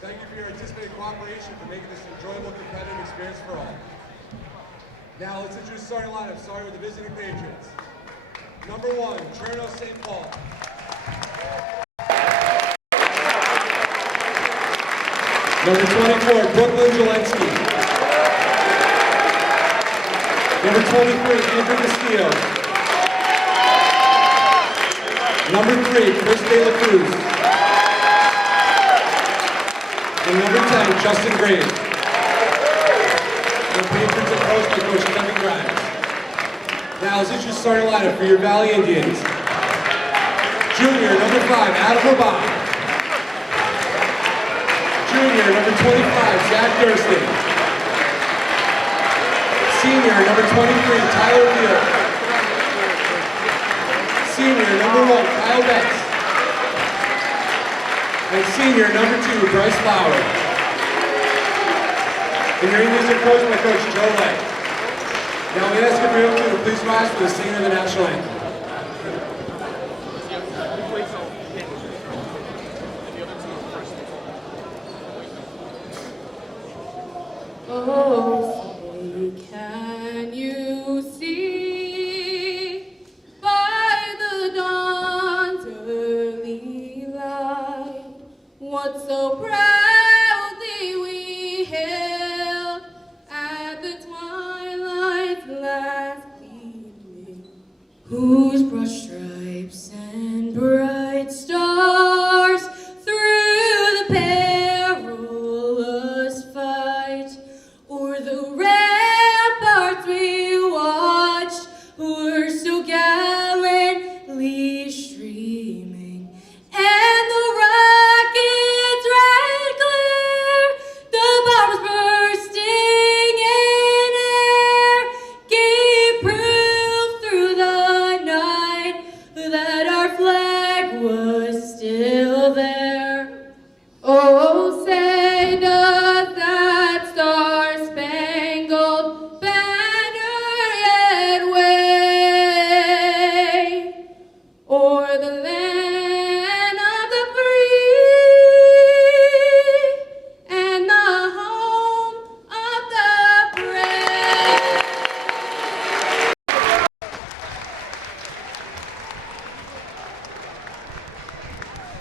Thank you for your anticipated cooperation for making this an enjoyable competitive experience for all. Now let's introduce the starting lineup, starting with the visiting Patriots. Number 1, Cherno St. Paul. Number 24, Brooklyn Zelensky. Number 23, Andrew Castillo. Number 3, Chris De La Cruz. And number 10, Justin Graves. The Patriots are coached by Coach Kevin Gaddis. Now let's introduce the starting lineup for your Valley Indians. Junior, number 5, Adam Laban. Junior, number 25, Zach Durston. Senior, number 23, Tyler Field. Senior, number 1, Kyle Betts. And senior, number 2, Bryce Flower. And your Indians are coached by Coach Joe Lay. Now we ask everyone to please rise for the singing of the national anthem. Oh, say, can you see by the dawn's early light what so proudly we hailed at the twilight's last gleaming, whose broad stripes and bright stars through the perilous fight o'er the ramparts we watched were so gallantly streaming, and the rockets' red glare, the bombs bursting in air, gave proof through the night that our flag was still there. Oh, say does that star-spangled banner yet wave o'er the land of the free and the home of the brave?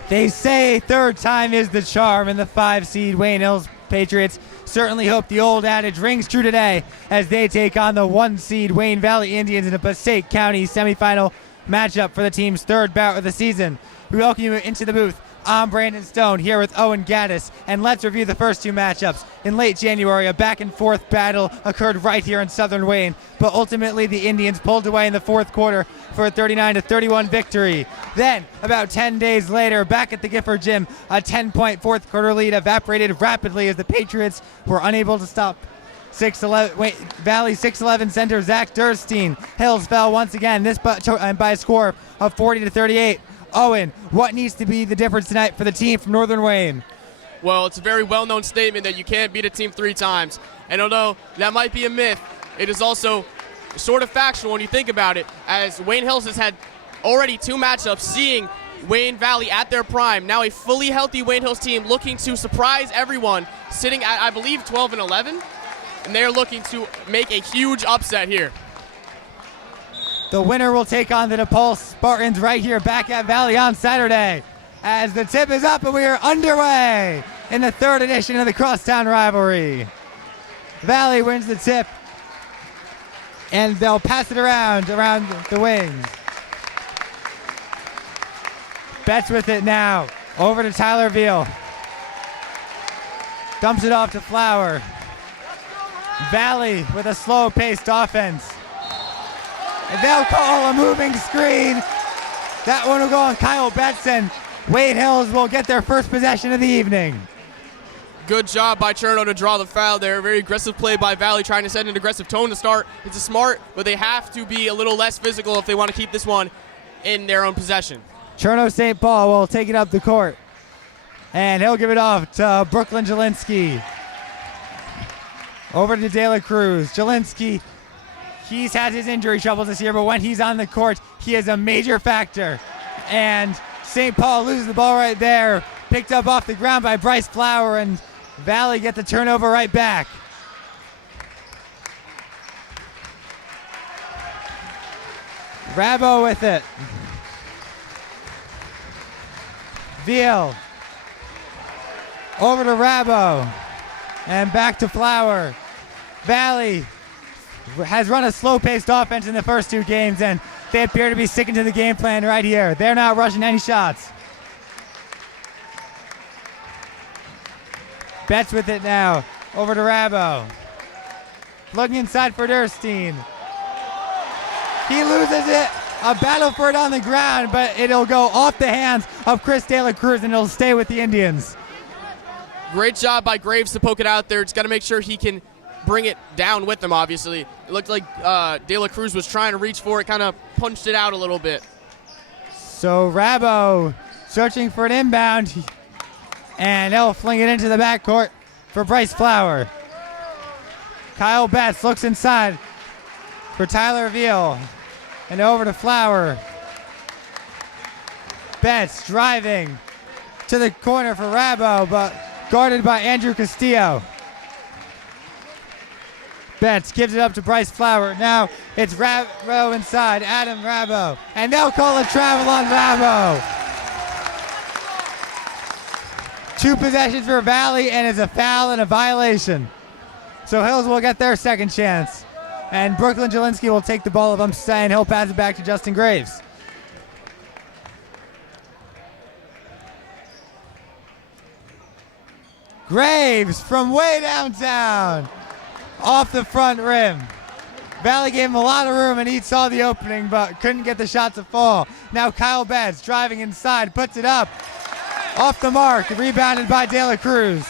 They say third time is the charm, and the 5-seed Wayne Hills Patriots certainly hope the old adage rings true today as they take on the 1-seed Wayne Valley Indians in a Passaic County semifinal matchup for the team's third bout of the season. We welcome you into the booth. I'm Brandon Stone here with Owen Gaddis, and let's review the first two matchups. In late January, a back-and-forth battle occurred right here in Southern Wayne, but ultimately the Indians pulled away in the fourth quarter for a 39-31 victory. Then, about 10 days later, back at the Gifford Gym, a 10-point fourth quarter lead evaporated rapidly as the Patriots were unable to stop Valley 6'11 center Zach Durstein. Hills fell once again, this by a score of 40-38. Owen, what needs to be the difference tonight for the team from Northern Wayne? Well, it's a very well-known statement that you can't beat a team 3 times. And although that might be a myth, it is also sort of factual when you think about it, as Wayne Hills has had already 2 matchups seeing Wayne Valley at their prime. Now a fully healthy Wayne Hills team looking to surprise everyone, sitting at, I believe, 12-11. And they're looking to make a huge upset here. The winner will take on the DePaul Spartans right here back at Valley on Saturday. As the tip is up and we are underway in the 3rd edition of the Crosstown Rivalry. Valley wins the tip and they'll pass it around the wings. Betts with it now. Over to Tyler Veal. Dumps it off to Flower. Valley with a slow-paced offense. And they'll call a moving screen. That one will go on Kyle Betson. Wayne Hills will get their first possession of the evening. Good job by Cherno to draw the foul there. Very aggressive play by Valley, trying to set an aggressive tone to start. It's a smart, but they have to be a little less physical if they want to keep this one in their own possession. Cherno St. Paul will take it up the court. And he'll give it off to Brooklyn Jelinski. Over to De La Cruz. Jelinski, he's had his injury troubles this year, but when he's on the court, he is a major factor. And St. Paul loses the ball right there Picked up off the ground by Bryce Flower, and Valley get the turnover right back. Rabo with it. Veal. Over to Rabo. And back to Flower. Valley has run a slow-paced offense in the first two games, and they appear to be sticking to the game plan right here. They're not rushing any shots. Betts with it now. Over to Rabo. Looking inside for Durstein. He loses it. A battle for it on the ground, but it'll go off the hands of Chris De La Cruz, and it'll stay with the Indians. Great job by Graves to poke it out there. Just got to make sure he can bring it down with him, obviously. It looked like De La Cruz was trying to reach for it, kind of punched it out a little bit. So Rabo searching for an inbound, and they'll fling it into the backcourt for Bryce Flower. Kyle Betts looks inside for Tyler Veal. And over to Flower. Betts driving to the corner for Rabo, but guarded by Andrew Castillo. Betts gives it up to Bryce Flower. Now it's Rabo inside, Adam Rabo. And they'll call a travel on Rabo. 2 possessions for Valley, and it's a foul and a violation. So Hills will get their second chance. And Brooklyn Jelinski will take the ball, if I'm saying. He'll pass it back to Justin Graves. Graves from way downtown. Off the front rim. Valley gave him a lot of room, and he saw the opening, but couldn't get the shot to fall. Now Kyle Betts driving inside, puts it up. Off the mark, rebounded by De La Cruz.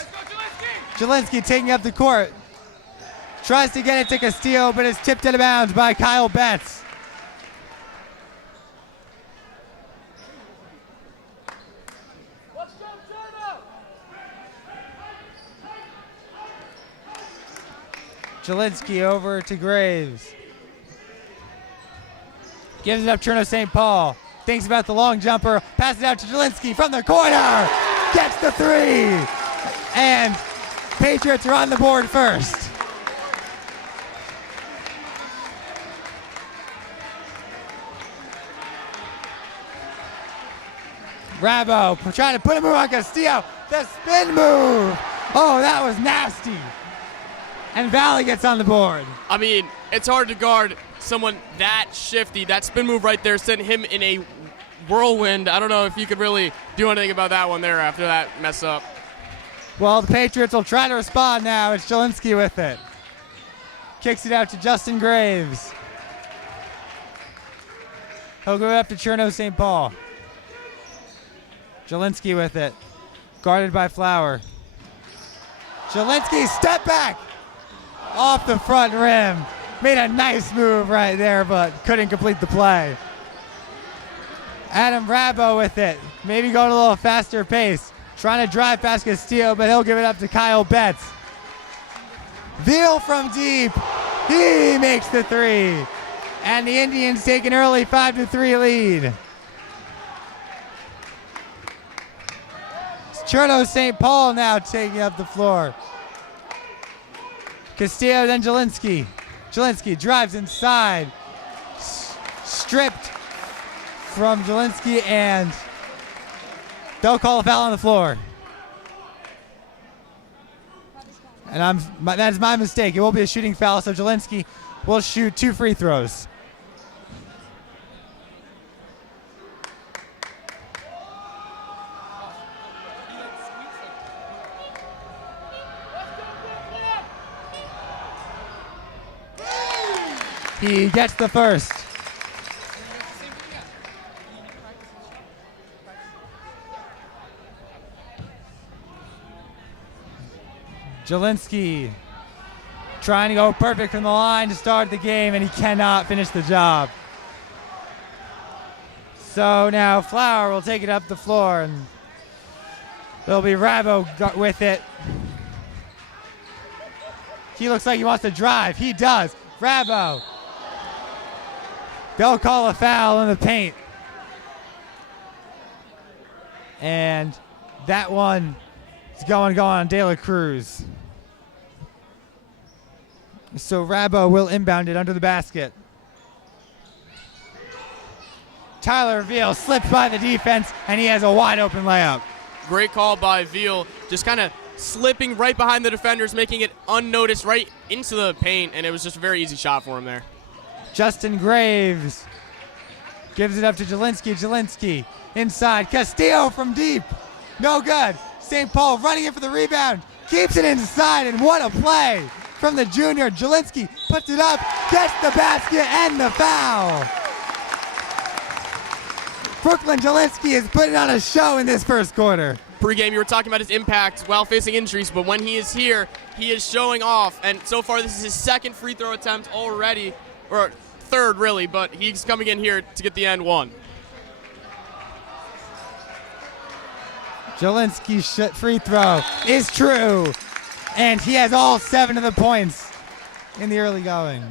Jelinski taking up the court. Tries to get it to Castillo, but is tipped out of bounds by Kyle Betts. Jelinski over to Graves. Gives it up Cherno St. Paul. Thinks about the long jumper. Passes it out to Jelinski from the corner. Gets the three. And Patriots are on the board first. Rabo trying to put a move on Castillo. The spin move. Oh, that was nasty. And Valley gets on the board. I mean, it's hard to guard someone that shifty. That spin move right there sent him in a whirlwind. I don't know if you could really do anything about that one there after that mess up. Well, the Patriots will try to respond now. It's Jelinski with it. Kicks it out to Justin Graves. He'll go up to Cherno St. Paul. Jelinski with it. Guarded by Flower. Jelinski, step back! Off the front rim. Made a nice move right there, but couldn't complete the play. Adam Rabo with it. Maybe going a little faster pace. Trying to drive past Castillo, but he'll give it up to Kyle Betts. Veal from deep. He makes the three. And the Indians take an early 5-3 lead. Cherno St. Paul now taking up the floor. Castillo, then Jelinski. Jelinski drives inside. Stripped from Jelinski, and they'll call a foul on the floor. And that's my mistake. It will be a shooting foul, so Jelinski will shoot 2 free throws. He gets the first. Jelinski trying to go perfect from the line to start the game, and he cannot finish the job. So now Flower will take it up the floor, and there'll be Rabo with it. He looks like he wants to drive. He does. Rabo. They'll call a foul in the paint. And That one is going on De La Cruz. So Rabo will inbound it under the basket. Tyler Veal slipped by the defense, and he has a wide open layup. Great call by Veal, just kind of slipping right behind the defenders, making it unnoticed right into the paint, and it was just a very easy shot for him there. Justin Graves gives it up to Jelinski. Jelinski inside. Castillo from deep. No good. St. Paul running in for the rebound. Keeps it inside, and what a play from the junior. Jelinski puts it up, gets the basket, and the foul. Brooklyn Jelinski is putting on a show in this first quarter. Pre-game, you were talking about his impact while facing injuries, but when he is here, he is showing off. And so far, this is his second free throw attempt already, or third, really, but he's coming in here to get the end one. Jelinski's free throw is true, and he has all 7 of the points in the early going.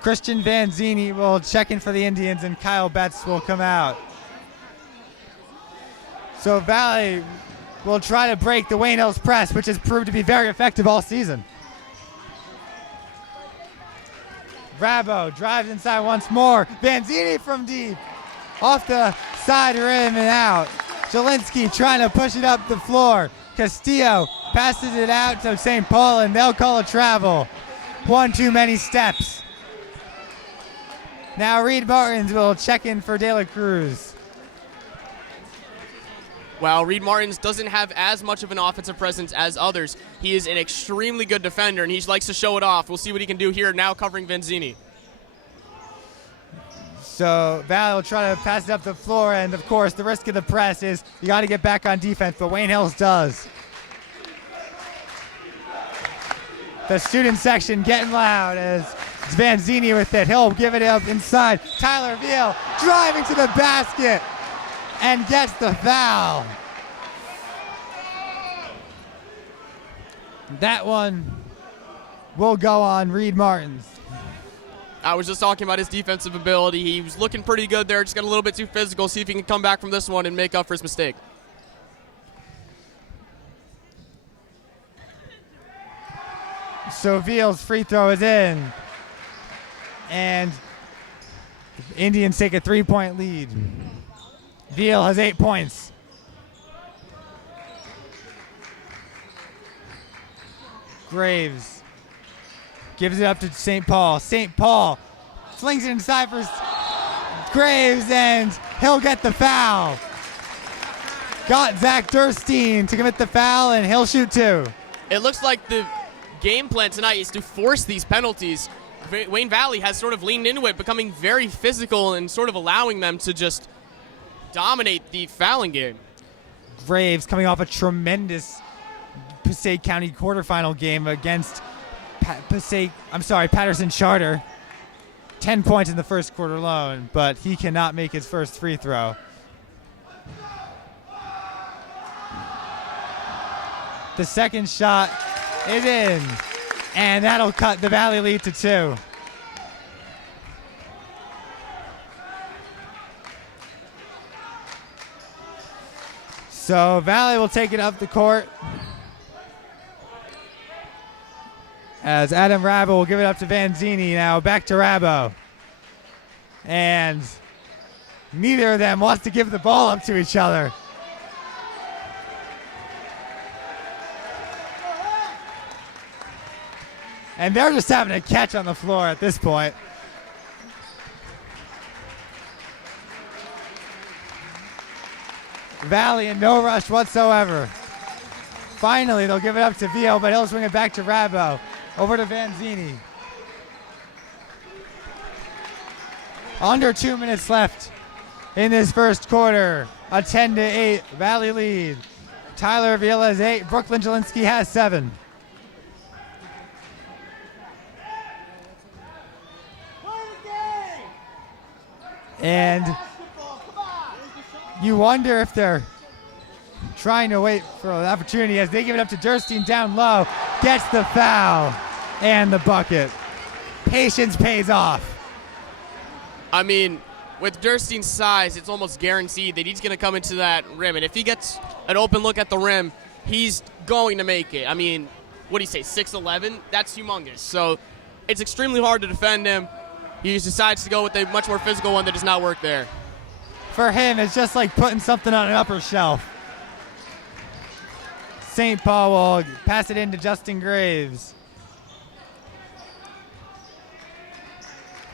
Christian Vanzini will check in for the Indians, and Kyle Betts will come out. So Valley will try to break the Wayne Hills press, which has proved to be very effective all season. Rabo drives inside once more. Vanzini from deep. Off the side rim and out. Jelinski trying to push it up the floor. Castillo passes it out to St. Paul, and they'll call a travel. One too many steps. Now Reed Martins will check in for De La Cruz. While Reed Martins doesn't have as much of an offensive presence as others, he is an extremely good defender, and he likes to show it off. We'll see what he can do here now covering Vanzini. So Valley will try to pass it up the floor, and of course the risk of the press is you got to get back on defense, but Wayne Hills does. The student section getting loud as it's Vanzini with it. He'll give it up inside. Tyler Veal driving to the basket and gets the foul. That one will go on Reed Martins. I was just talking about his defensive ability. He was looking pretty good there, just got a little bit too physical. See if he can come back from this one and make up for his mistake. So Veal's free throw is in. And the Indians take a 3-point lead. Veal has 8 points. Graves gives it up to St. Paul. St. Paul flings it inside for Graves, and he'll get the foul. Got Zach Durstein to commit the foul, and he'll shoot 2. It looks like the game plan tonight is to force these penalties. Wayne Valley has sort of leaned into it, becoming very physical and sort of allowing them to just dominate the fouling game. Graves coming off a tremendous Passaic County quarterfinal game against Patterson Charter. 10 points in the first quarter alone, but he cannot make his first free throw. The second shot is in, and that'll cut the Valley lead to 2. So Valley will take it up the court as Adam Rabo will give it up to Vanzini. Now back to Rabo. And neither of them wants to give the ball up to each other. And they're just having a catch on the floor at this point. Valley in no rush whatsoever. Finally, they'll give it up to Veal, but he'll swing it back to Rabo. Over to Vanzini. Under 2 minutes left in this first quarter. A 10-8 Valley lead. Tyler Veal has 8. Brooklyn Jelinski has 7. And you wonder if they're trying to wait for an opportunity as they give it up to Durstein down low. Gets the foul and the bucket. Patience pays off. I mean, with Durstein's size, it's almost guaranteed that he's going to come into that rim. And if he gets an open look at the rim, he's going to make it. I mean, what do you say, 6'11"? That's humongous. So it's extremely hard to defend him. He decides to go with a much more physical one that does not work there. For him, it's just like putting something on an upper shelf. St. Paul will pass it into Justin Graves.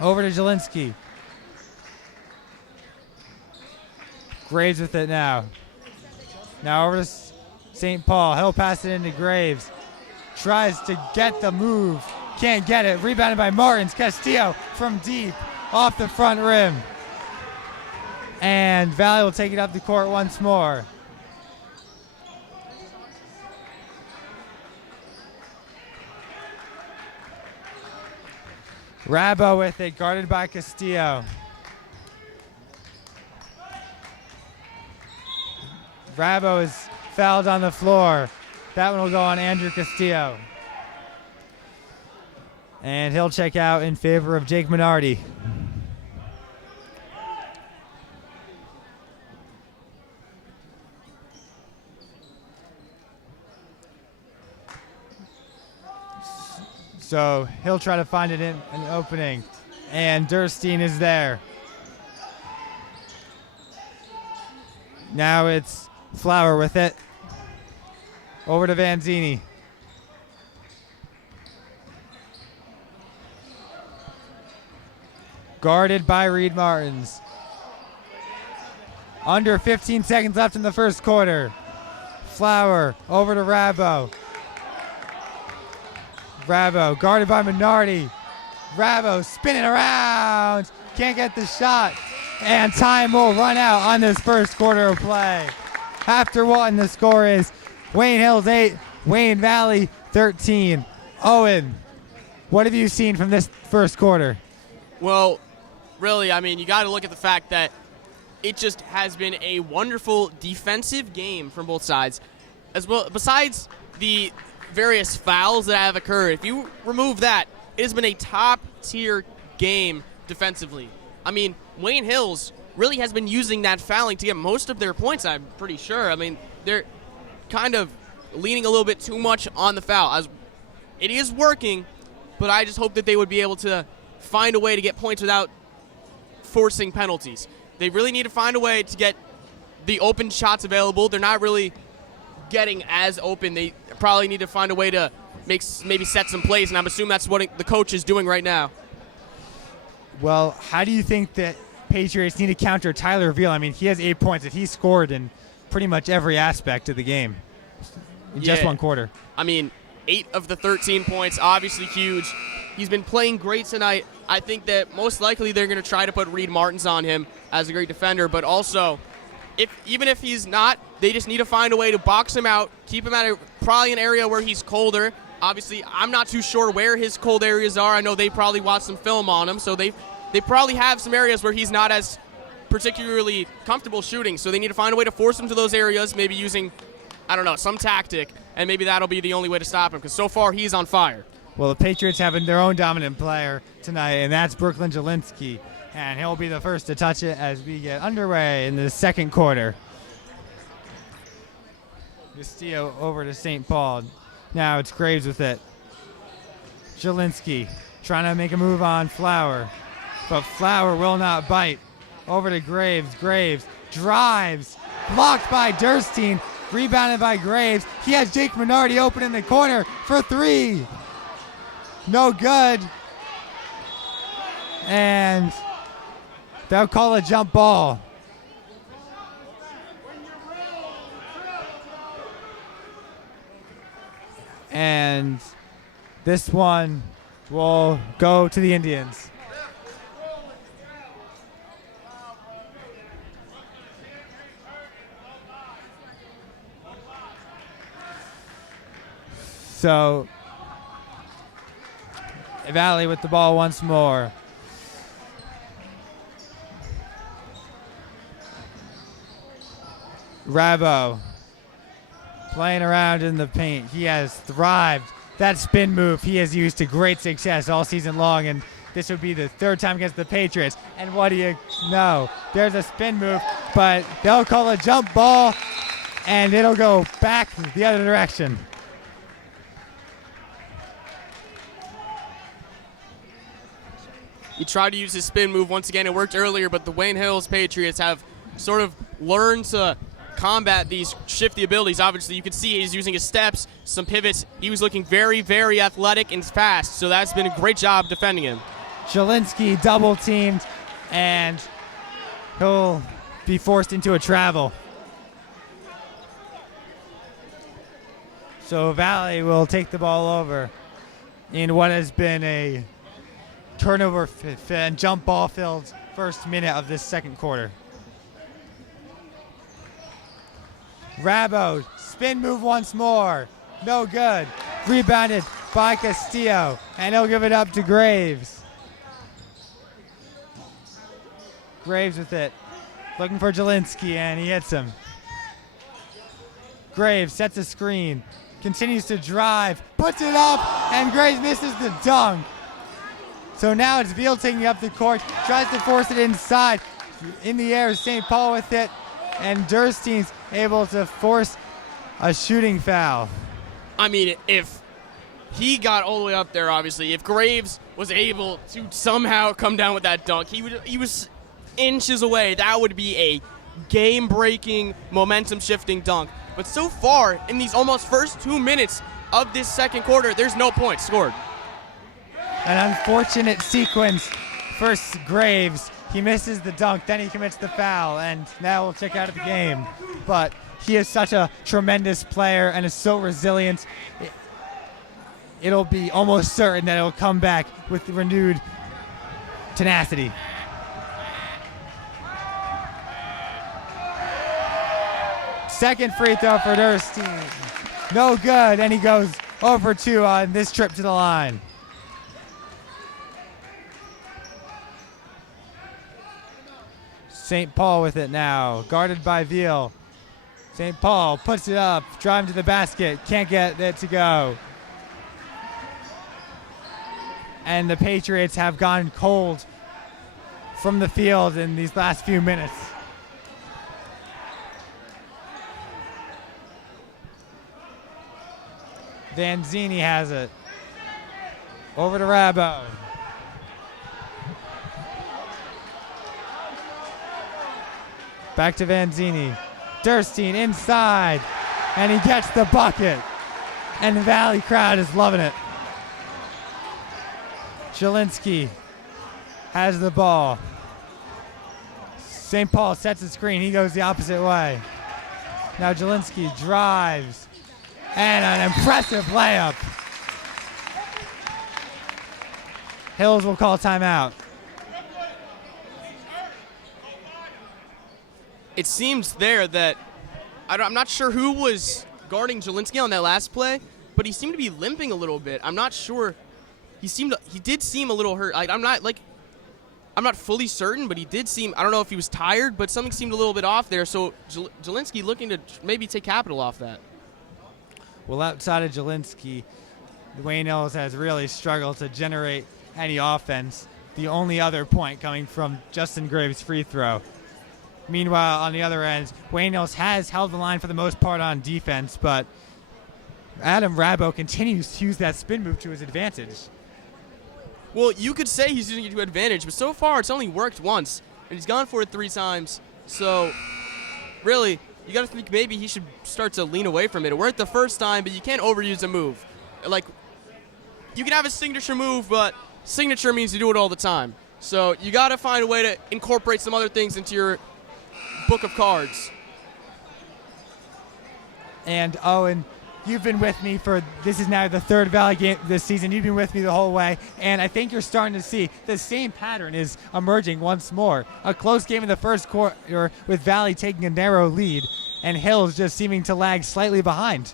Over to Jelinski. Graves with it now. Now over to St. Paul. He'll pass it into Graves. Tries to get the move. Can't get it. Rebounded by Martins. Castillo from deep off the front rim. And Valley will take it up the court once more. Rabo with it, guarded by Castillo. Rabo is fouled on the floor. That one will go on Andrew Castillo. And he'll check out in favor of Jake Minardi. So he'll try to find it in an opening. And Durstein is there. Now it's Flower with it. Over to Vanzini. Guarded by Reed Martins. Under 15 seconds left in the first quarter. Flower over to Rabo. Rabo guarded by Minardi. Rabo spinning around. Can't get the shot. And time will run out on this first quarter of play. After one, the score is Wayne Hills 8, Wayne Valley 13. Owen, what have you seen from this first quarter? Well, really, I mean, you got to look at the fact that it just has been a wonderful defensive game from both sides. As well, besides the various fouls that have occurred, if you remove that, it has been a top-tier game defensively. I mean, Wayne Hills really has been using that fouling to get most of their points, I'm pretty sure. I mean, they're kind of leaning a little bit too much on the foul. As it is working, but I just hope that they would be able to find a way to get points without forcing penalties. They really need to find a way to get the open shots available. They're not really getting as open. They probably need to find a way to maybe set some plays, and I'm assuming that's what the coach is doing right now. Well, how do you think that Patriots need to counter Tyler Veal? I mean, he has 8 points that he scored in pretty much every aspect of the game in just one quarter. I mean, 8 of the 13 points, obviously huge. He's been playing great tonight. I think that most likely they're going to try to put Reed Martins on him as a great defender, but also, even if he's not, they just need to find a way to box him out, keep him at probably an area where he's colder. Obviously, I'm not too sure where his cold areas are. I know they probably watched some film on him, so they probably have some areas where he's not as particularly comfortable shooting, so they need to find a way to force him to those areas, maybe using, I don't know, some tactic, and maybe that'll be the only way to stop him, because so far he's on fire. Well, the Patriots have their own dominant player tonight, and that's Brooklyn Jelinski, and he'll be the first to touch it as we get underway in the second quarter. Castillo over to St. Paul. Now it's Graves with it. Jelinski trying to make a move on Flower, but Flower will not bite. Over to Graves. Graves drives, blocked by Durstein, rebounded by Graves. He has Jake Minardi open in the corner for three. No good. And they'll call a jump ball. And this one will go to the Indians. So Valley with the ball once more. Rabo playing around in the paint. He has thrived. That spin move he has used to great success all season long, and This would be the third time against the Patriots. And what do you know? There's a spin move, but they'll call a jump ball, and it'll go back the other direction. He tried to use his spin move once again. It worked earlier, but the Wayne Hills Patriots have sort of learned to combat these shifty abilities. Obviously, you can see he's using his steps, some pivots. He was looking very, very athletic and fast, so that's been a great job defending him. Jelinski double teamed, and he'll be forced into a travel. So Valley will take the ball over in what has been a turnover and jump ball filled first minute of this second quarter. Rabo, spin move once more. No good. Rebounded by Castillo, and he'll give it up to Graves. Graves with it. Looking for Jelinski, and he hits him. Graves sets a screen. Continues to drive. Puts it up, and Graves misses the dunk. So now it's Veal taking up the court. Tries to force it inside. In the air, St. Paul with it. And Durstein's able to force a shooting foul. I mean, if he got all the way up there, obviously, if Graves was able to somehow come down with that dunk, he was inches away. That would be a game-breaking, momentum-shifting dunk. But so far, in these almost first 2 minutes of this second quarter, there's no points scored. An unfortunate sequence. First Graves, he misses the dunk, then he commits the foul, and now we'll check out of the game. But he is such a tremendous player and is so resilient. It'll be almost certain that he'll come back with renewed tenacity. Second free throw for Durstein. No good, and he goes 0 for 2 on this trip to the line. St. Paul with it now, guarded by Veal. St. Paul puts it up, driving to the basket, can't get it to go. And the Patriots have gone cold from the field in these last few minutes. Vanzini has it. Over to Rabo. Back to Vanzini. Durstein inside. And he gets the bucket. And the Valley crowd is loving it. Jelinski has the ball. St. Paul sets the screen. He goes the opposite way. Now Jelinski drives. And an impressive layup. Hills will call timeout. It seems there that I'm not sure who was guarding Jelinski on that last play, but he seemed to be limping a little bit. I'm not sure. He did seem a little hurt. I'm not fully certain, but he did seem. I don't know if he was tired, but something seemed a little bit off there. So Jelinski looking to maybe take capital off that. Well, outside of Jelinski, Wayne Hills has really struggled to generate any offense. The only other point coming from Justin Graves' free throw. Meanwhile, on the other end, Wayne Hills has held the line for the most part on defense, but Adam Rabo continues to use that spin move to his advantage. Well, you could say he's using it to advantage, but so far it's only worked once, and he's gone for it 3 times. So, really, you got to think maybe he should start to lean away from it. It worked the first time, but you can't overuse a move. Like, you can have a signature move, but signature means you do it all the time. So you got to find a way to incorporate some other things into your book of cards. And Owen, you've been with me this is now the third Valley game this season. You've been with me the whole way, and I think you're starting to see the same pattern is emerging once more. A close game in the first quarter with Valley taking a narrow lead, and Hills just seeming to lag slightly behind.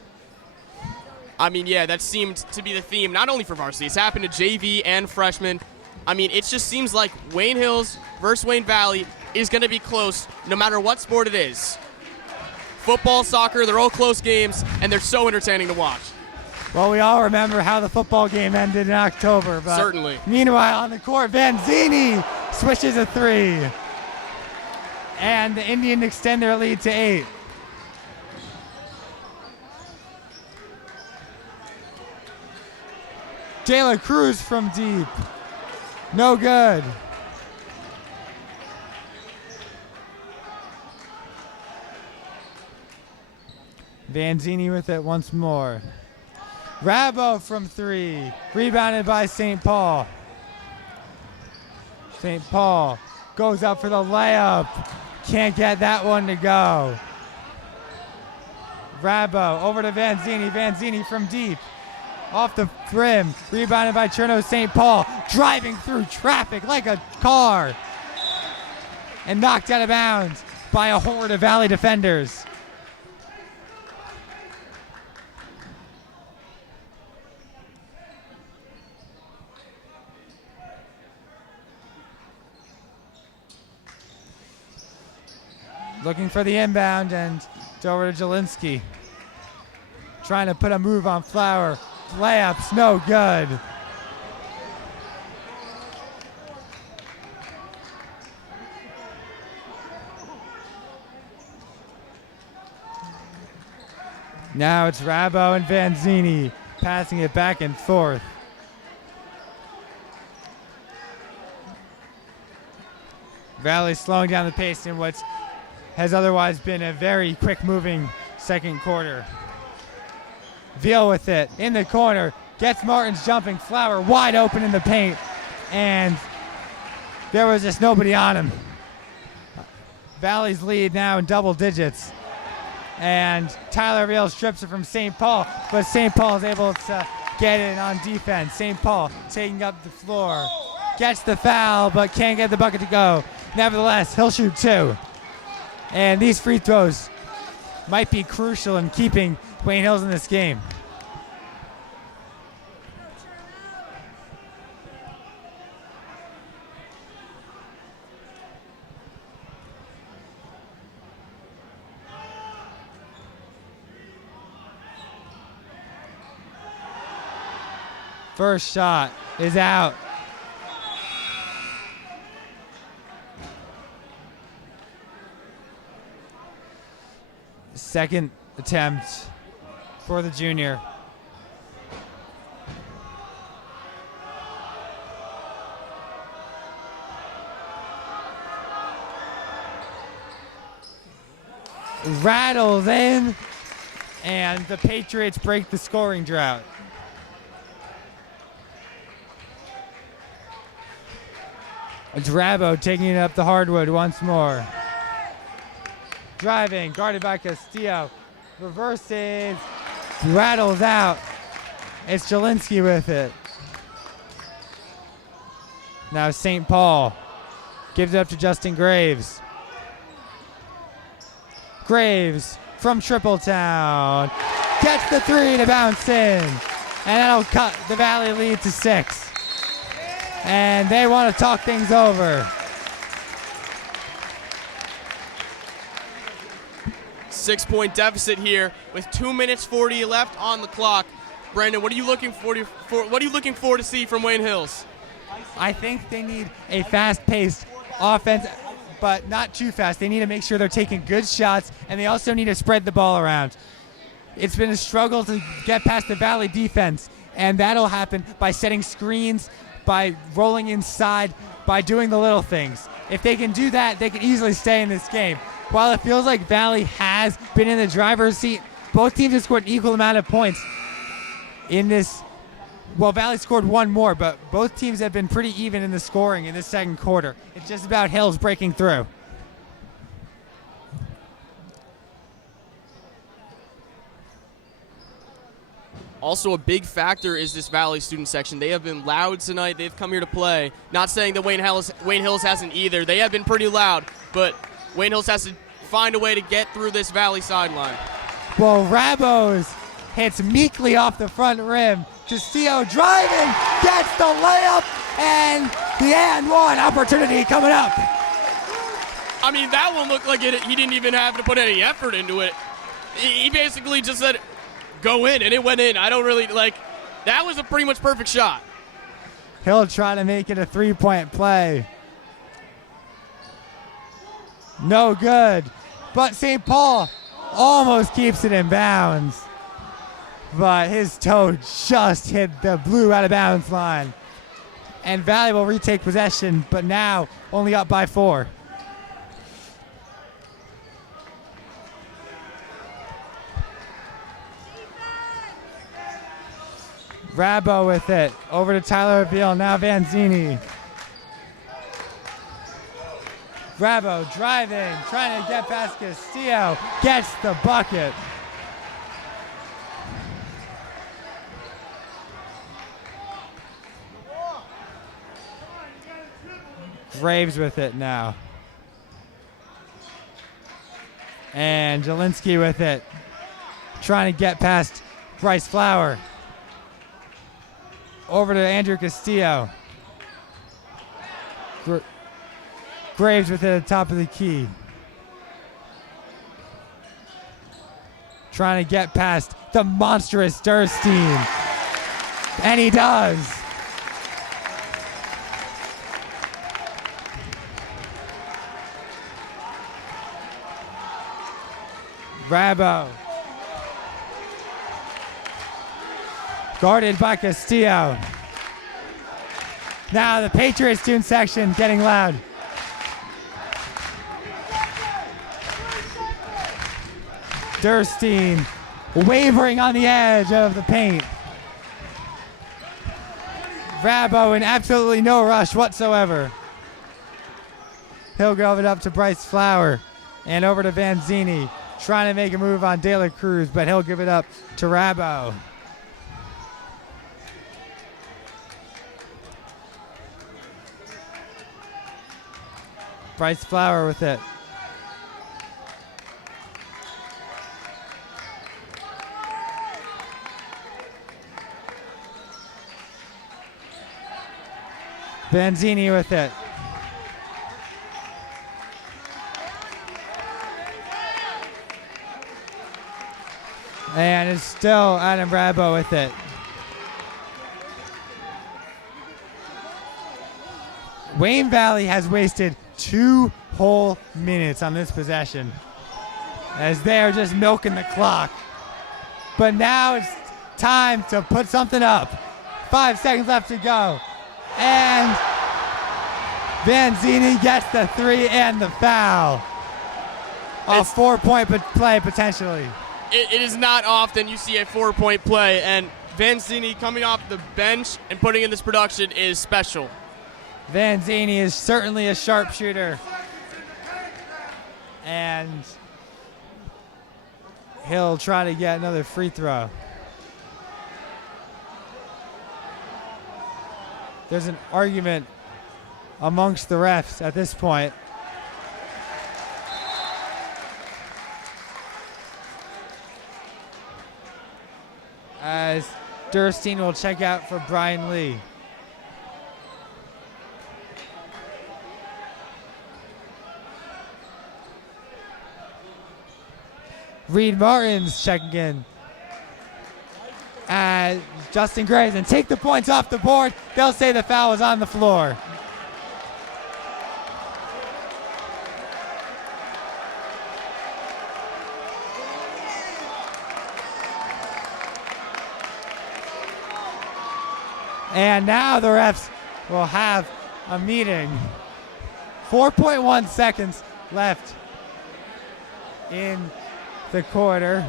I mean, yeah, that seemed to be the theme, not only for varsity. It's happened to JV and freshmen. I mean, it just seems like Wayne Hills versus Wayne Valley is going to be close no matter what sport it is. Football, soccer, they're all close games, and they're so entertaining to watch. Well, we all remember how the football game ended in October. But Certainly. Meanwhile, on the court, Vanzini swishes a 3. And the Indians extend their lead to 8. De La Cruz from deep. No good. Vanzini with it once more. Rabo from 3. Rebounded by St. Paul. St. Paul goes up for the layup. Can't get that one to go. Rabo over to Vanzini. Vanzini from deep. Off the rim. Rebounded by Cherno St. Paul. Driving through traffic like a car. And knocked out of bounds by a horde of Valley defenders. Looking for the inbound, and it's over to Jelinski. Trying to put a move on Flower. Layups, no good. Now it's Rabo and Vanzini passing it back and forth. Valley slowing down the pace in what's has otherwise been a very quick-moving second quarter. Veal with it in the corner, gets Martin's jumping. Flower wide open in the paint, and there was just nobody on him. Valley's lead now in double digits, and Tyler Veal strips it from St. Paul, but St. Paul is able to get in on defense. St. Paul taking up the floor, gets the foul, but can't get the bucket to go. Nevertheless, he'll shoot 2. And these free throws might be crucial in keeping Wayne Hills in this game. First shot is out. Second attempt for the junior. Rattles in, and the Patriots break the scoring drought. It's Rabo taking it up the hardwood once more. Driving, guarded by Castillo. Reverses, rattles out. It's Jelinski with it. Now St. Paul gives it up to Justin Graves. Graves from Tripletown. Gets the 3 to bounce in. And that'll cut the Valley lead to 6. And they want to talk things over. 6-point deficit here with 2 minutes 40 left on the clock. Brandon, what are you looking for? What are you looking for to see from Wayne Hills? I think they need a fast-paced offense, but not too fast. They need to make sure they're taking good shots, and they also need to spread the ball around. It's been a struggle to get past the Valley defense, and that'll happen by setting screens, by rolling inside, by doing the little things. If they can do that, they can easily stay in this game. While it feels like Valley has been in the driver's seat, both teams have scored an equal amount of points in this. Well, Valley scored 1 more, but both teams have been pretty even in the scoring in this second quarter. It's just about Hills breaking through. Also, a big factor is this Valley student section. They have been loud tonight. They've come here to play. Not saying that Wayne Hills hasn't either. They have been pretty loud, but Wayne Hills has to find a way to get through this Valley sideline. Well, Rabos hits meekly off the front rim. Castillo driving, gets the layup, and the and one opportunity coming up. I mean, that one looked like he didn't even have to put any effort into it. He basically just said, go in, and it went in. I don't really, that was a pretty much perfect shot. He'll try to make it a 3-point play. No good. But St. Paul almost keeps it in bounds. But his toe just hit the blue out of bounds line. And Valley will retake possession, but now only up by 4. Rabo with it. Over to Tyler Beal. Now Vanzini. Rabo driving, trying to get past Castillo. Gets the bucket. Graves with it now. And Jelinski with it. Trying to get past Bryce Flower. Over to Andrew Castillo. Graves with it at the top of the key. Trying to get past the monstrous Durstein. And he does. Rabo. Guarded by Castillo. Now the Patriots student section getting loud. Durstein wavering on the edge of the paint. Rabo in absolutely no rush whatsoever. He'll give it up to Bryce Flower and over to Vanzini. Trying to make a move on De La Cruz, but he'll give it up to Rabo. Bryce Flower with it. Vanzini with it. And it's still Adam Rabo with it. Wayne Valley has wasted 2 whole minutes on this possession as they are just milking the clock. But now it's time to put something up. 5 seconds left to go. And Vanzini gets the 3 and the foul. A 4-point play potentially. It is not often you see a 4-point play, and Vanzini coming off the bench and putting in this production is special. Vanzini is certainly a sharpshooter. And he'll try to get another free throw. There's an argument amongst the refs at this point. As Durstein will check out for Brian Lee. Reed Martin's checking in. As Justin Graves, and take the points off the board. They'll say the foul was on the floor. And now the refs will have a meeting. 4.1 seconds left in the quarter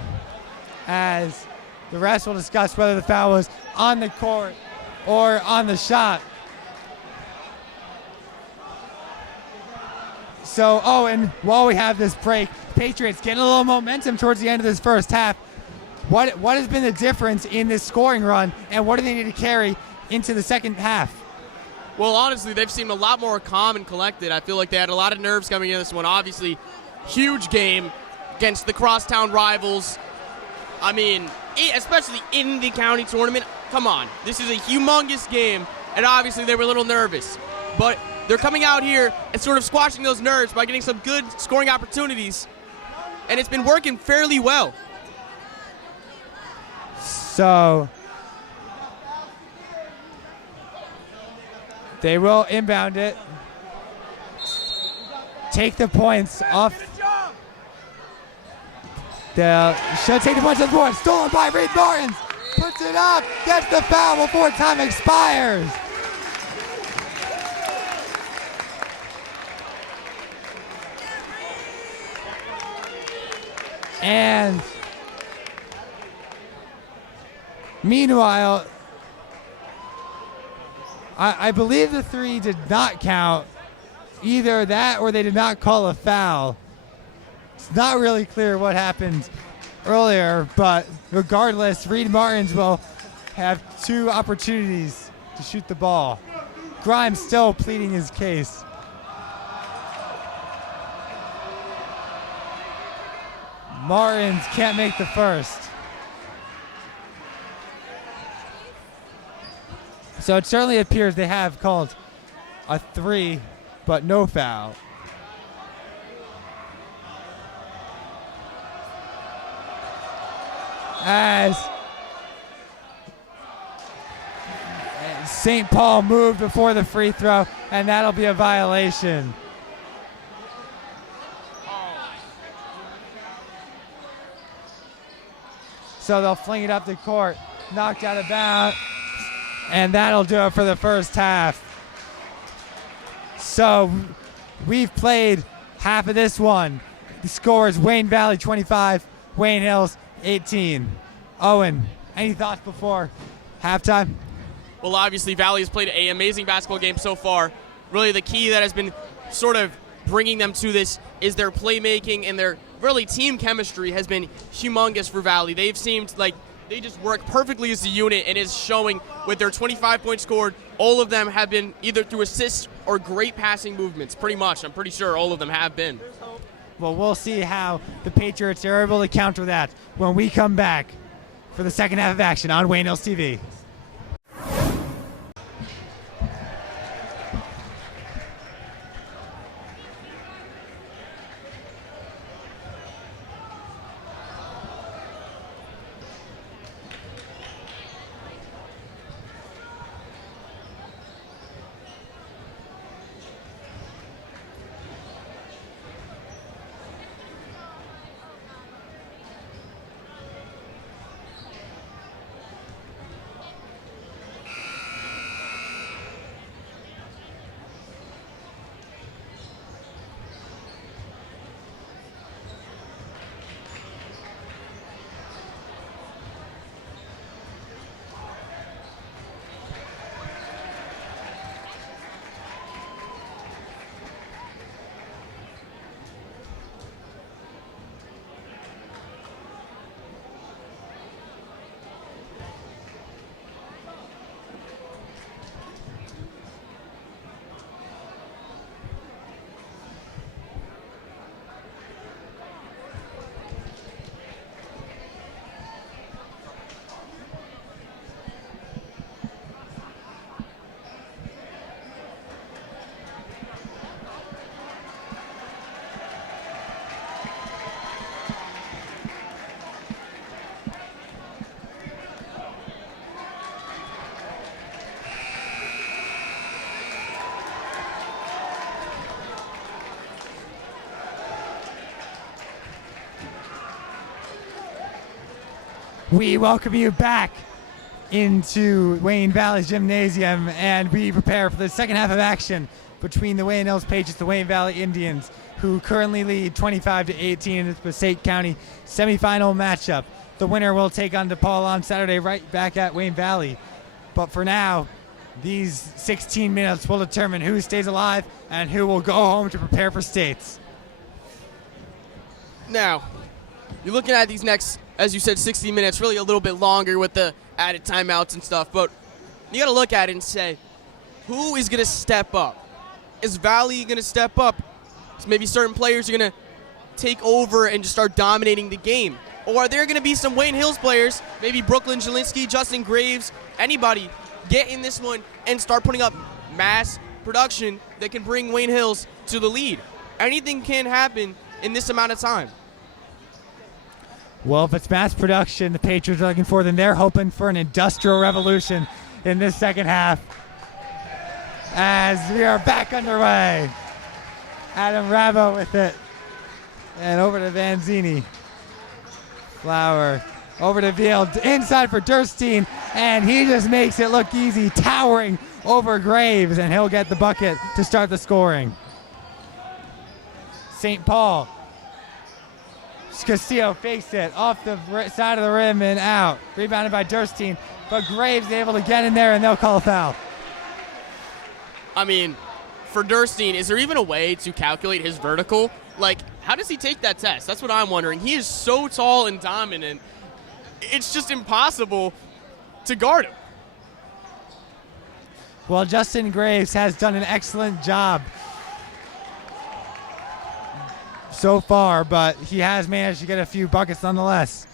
as the refs will discuss whether the foul was on the court or on the shot. So Owen, while we have this break, Patriots getting a little momentum towards the end of this first half. What has been the difference in this scoring run, and what do they need to carry into the second half? Well, honestly, they've seemed a lot more calm and collected. I feel like they had a lot of nerves coming into this one. Obviously, huge game against the crosstown rivals. I mean, especially in the county tournament. Come on, this is a humongous game, and obviously they were a little nervous. But they're coming out here and sort of squashing those nerves by getting some good scoring opportunities, and it's been working fairly well. So they will inbound it. Take the points off. They should take the points off the board. Stolen by Reed Martins. Puts it up. Gets the foul before time expires. And meanwhile, I believe the three did not count. Either that or they did not call a foul. It's not really clear what happened earlier, but regardless, Reed Martins will have 2 opportunities to shoot the ball. Grimes still pleading his case. Martins can't make the first. So it certainly appears they have called a 3, but no foul. As St. Paul moved before the free throw, and that'll be a violation. So they'll fling it up the court, knocked out of bounds, and that'll do it for the first half. So we've played half of this one. The score is Wayne Valley 25, Wayne Hills 18. Owen, any thoughts before halftime? Well, obviously, Valley has played an amazing basketball game so far. Really, the key that has been sort of bringing them to this is their playmaking, and their really team chemistry has been humongous for Valley. They've seemed like they just work perfectly as a unit, and is showing with their 25 points scored. All of them have been either through assists or great passing movements, pretty much. I'm pretty sure all of them have been. Well, we'll see how the Patriots are able to counter that when we come back for the second half of action on Wayne Hills TV. We welcome you back into Wayne Valley Gymnasium, and we prepare for the second half of action between the Wayne Hills Patriots, the Wayne Valley Indians, who currently lead 25-18 in the Passaic County semifinal matchup. The winner will take on DePaul on Saturday, right back at Wayne Valley. But for now, these 16 minutes will determine who stays alive and who will go home to prepare for states. Now, you're looking at these next, as you said, 60 minutes, really a little bit longer with the added timeouts and stuff, but you got to look at it and say, who is going to step up? Is Valley going to step up? So maybe certain players are going to take over and just start dominating the game. Or are there going to be some Wayne Hills players, maybe Brooklyn Jelinski, Justin Graves, anybody, get in this one and start putting up mass production that can bring Wayne Hills to the lead? Anything can happen in this amount of time. Well, if it's mass production the Patriots are looking for, then they're hoping for an industrial revolution in this second half. As we are back underway. Adam Rabo with it. And over to Vanzini. Flower. Over to Veal. Inside for Durstein. And he just makes it look easy, towering over Graves. And he'll get the bucket to start the scoring. St. Paul. Castillo fakes it off the side of the rim and out. Rebounded by Durstein. But Graves able to get in there and they'll call a foul. I mean, for Durstein, is there even a way to calculate his vertical? Like, how does he take that test? That's what I'm wondering. He is so tall and dominant. It's just impossible to guard him. Well, Justin Graves has done an excellent job so far, but he has managed to get a few buckets nonetheless.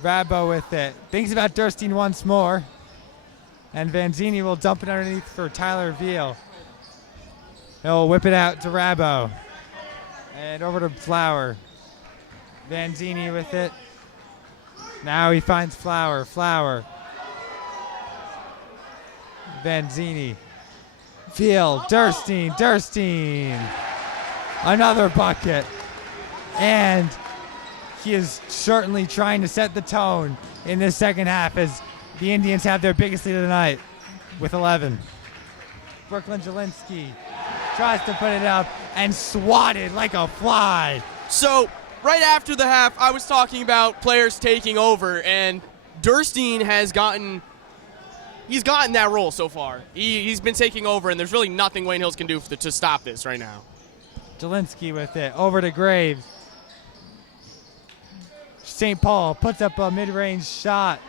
Rabo with it. Thinks about Durstein once more. And Vanzini will dump it underneath for Tyler Veal. He'll whip it out to Rabo. And over to Flower. Vanzini with it. Now he finds Flower. Flower. Vanzini. Veal. Durstein. Durstein. Another bucket. And he is certainly trying to set the tone in this second half as the Indians have their biggest lead of the night with 11. Brooklyn Jelinski tries to put it up and swatted like a fly. So, right after the half, I was talking about players taking over, and Durstein has gotten that role so far. He's been taking over, and there's really nothing Wayne Hills can do to stop this right now. Jelinski with it. Over to Graves. St. Paul puts up a mid-range shot.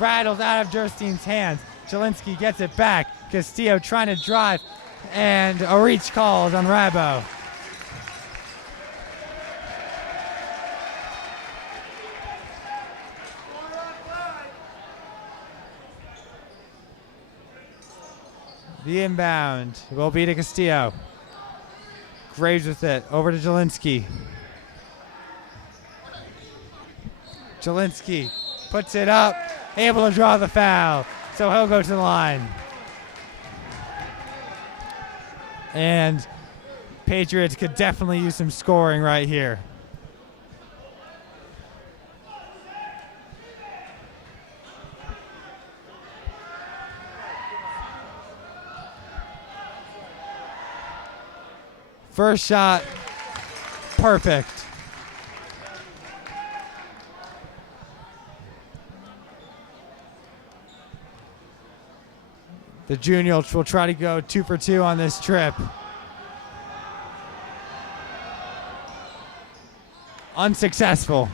Rattles out of Durstein's hands. Jelinski gets it back. Castillo trying to drive. And a reach called on Rabo. The inbound will be to Castillo. Graves with it. Over to Jelinski. Jelinski puts it up. Able to draw the foul. So he'll go to the line. And Patriots could definitely use some scoring right here. First shot, perfect. The juniors will try to go 2 for 2 on this trip. Unsuccessful.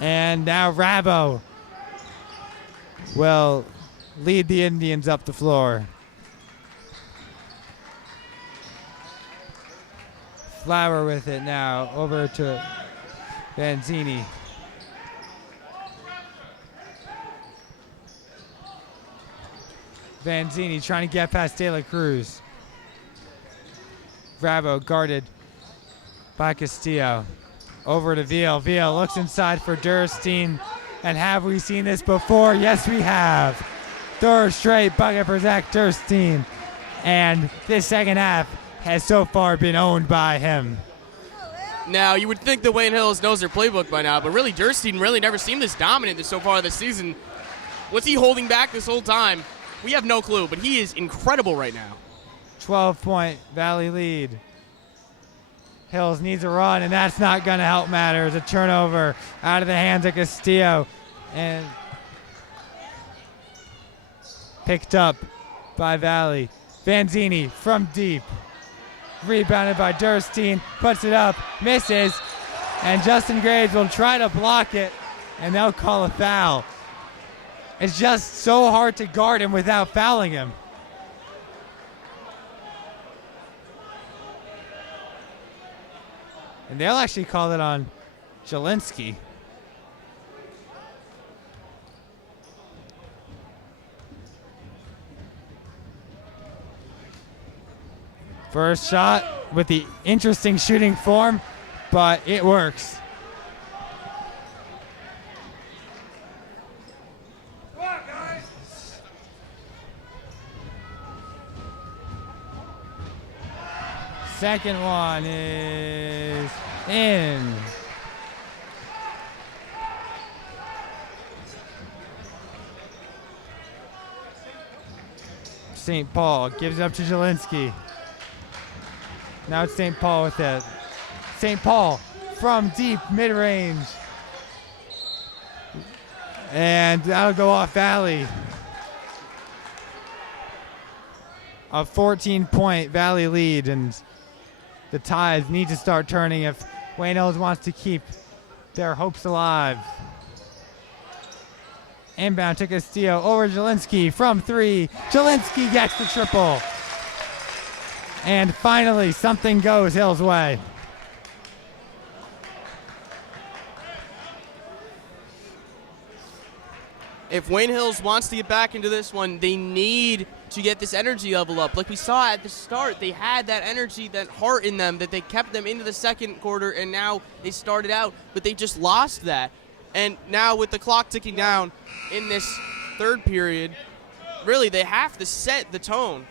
And now Rabo will lead the Indians up the floor. Flower with it now, over to Vanzini. Vanzini trying to get past De La Cruz. Rabo guarded by Castillo. Over to Veal. Veal looks inside for Durstein. And have we seen this before? Yes, we have. Third straight bucket for Zach Durstein. And this second half has so far been owned by him. Now, you would think that Wayne Hills knows their playbook by now, but really, Durstein really never seemed this dominant so far this season. What's he holding back this whole time? We have no clue, but he is incredible right now. 12-point Valley lead. Hills needs a run, and that's not going to help matters. A turnover out of the hands of Castillo. And picked up by Valley. Vanzini from deep. Rebounded by Durstein. Puts it up. Misses. And Justin Graves will try to block it, and they'll call a foul. It's just so hard to guard him without fouling him. And they'll actually call it on Jelinski. First shot with the interesting shooting form, but it works. Second one is in. St. Paul gives it up to Zielinski. Now it's St. Paul with it. St. Paul from deep mid-range. And that'll go off Valley. A 14-point Valley lead, and the tides need to start turning if Wayne Hills wants to keep their hopes alive. Inbound to Castillo over Zielinski from three. Zielinski gets the triple. And finally, something goes Hills' way. If Wayne Hills wants to get back into this one, they need to get this energy level up. Like we saw at the start, they had that energy, that heart in them that they kept them into the second quarter, and now they started out, but they just lost that. And now with the clock ticking down in this third period, really they have to set the tone.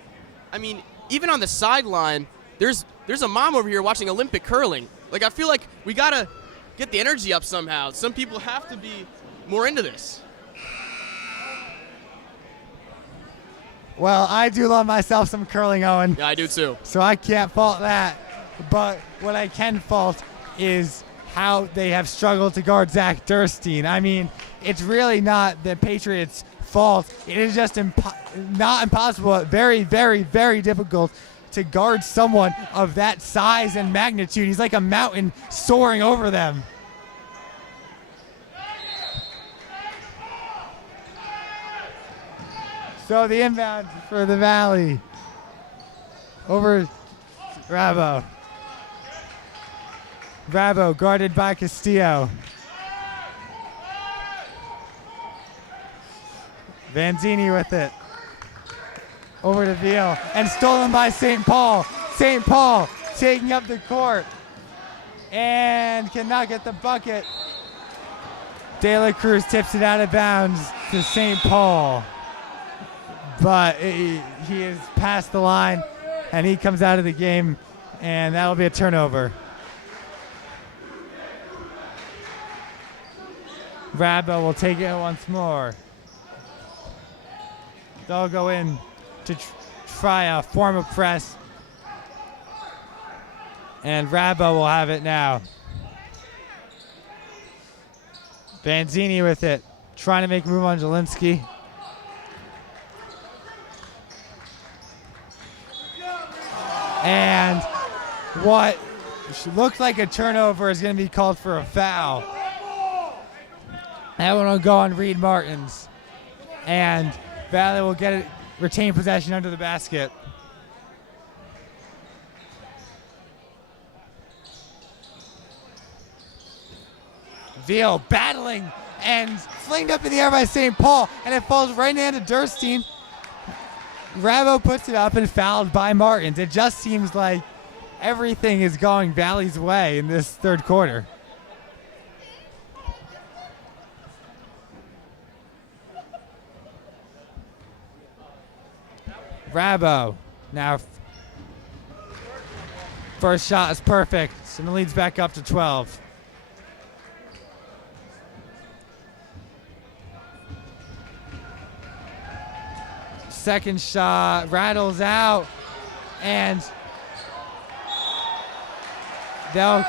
I mean, even on the sideline, there's a mom over here watching Olympic curling. Like, I feel like we gotta get the energy up somehow. Some people have to be more into this. Well, I do love myself some curling, Owen. Yeah, I do too. So I can't fault that. But what I can fault is how they have struggled to guard Zach Durstein. I mean, it's really not the Patriots' fault. It is just not impossible, but very, very, very difficult to guard someone of that size and magnitude. He's like a mountain soaring over them. So the inbound for the Valley over Rabo. Rabo guarded by Castillo. Vanzini with it. Over to Veal and stolen by St. Paul. St. Paul taking up the court and cannot get the bucket. De La Cruz tips it out of bounds to St. Paul. But he is past the line and he comes out of the game, and that'll be a turnover. Rabo will take it once more. They'll go in to try a form of press. And Rabo will have it now. Vanzini with it, trying to make a move on Zielinski. And what looks like a turnover is going to be called for a foul. That one will go on Reed Martins. And Valley will get it, retain possession under the basket. Veal battling and flinged up in the air by St. Paul, and it falls right into Durstein. Rabo puts it up and fouled by Martins. It just seems like everything is going Valley's way in this third quarter. Rabo now, first shot is perfect, and the lead's back up to 12. Second shot rattles out, and they'll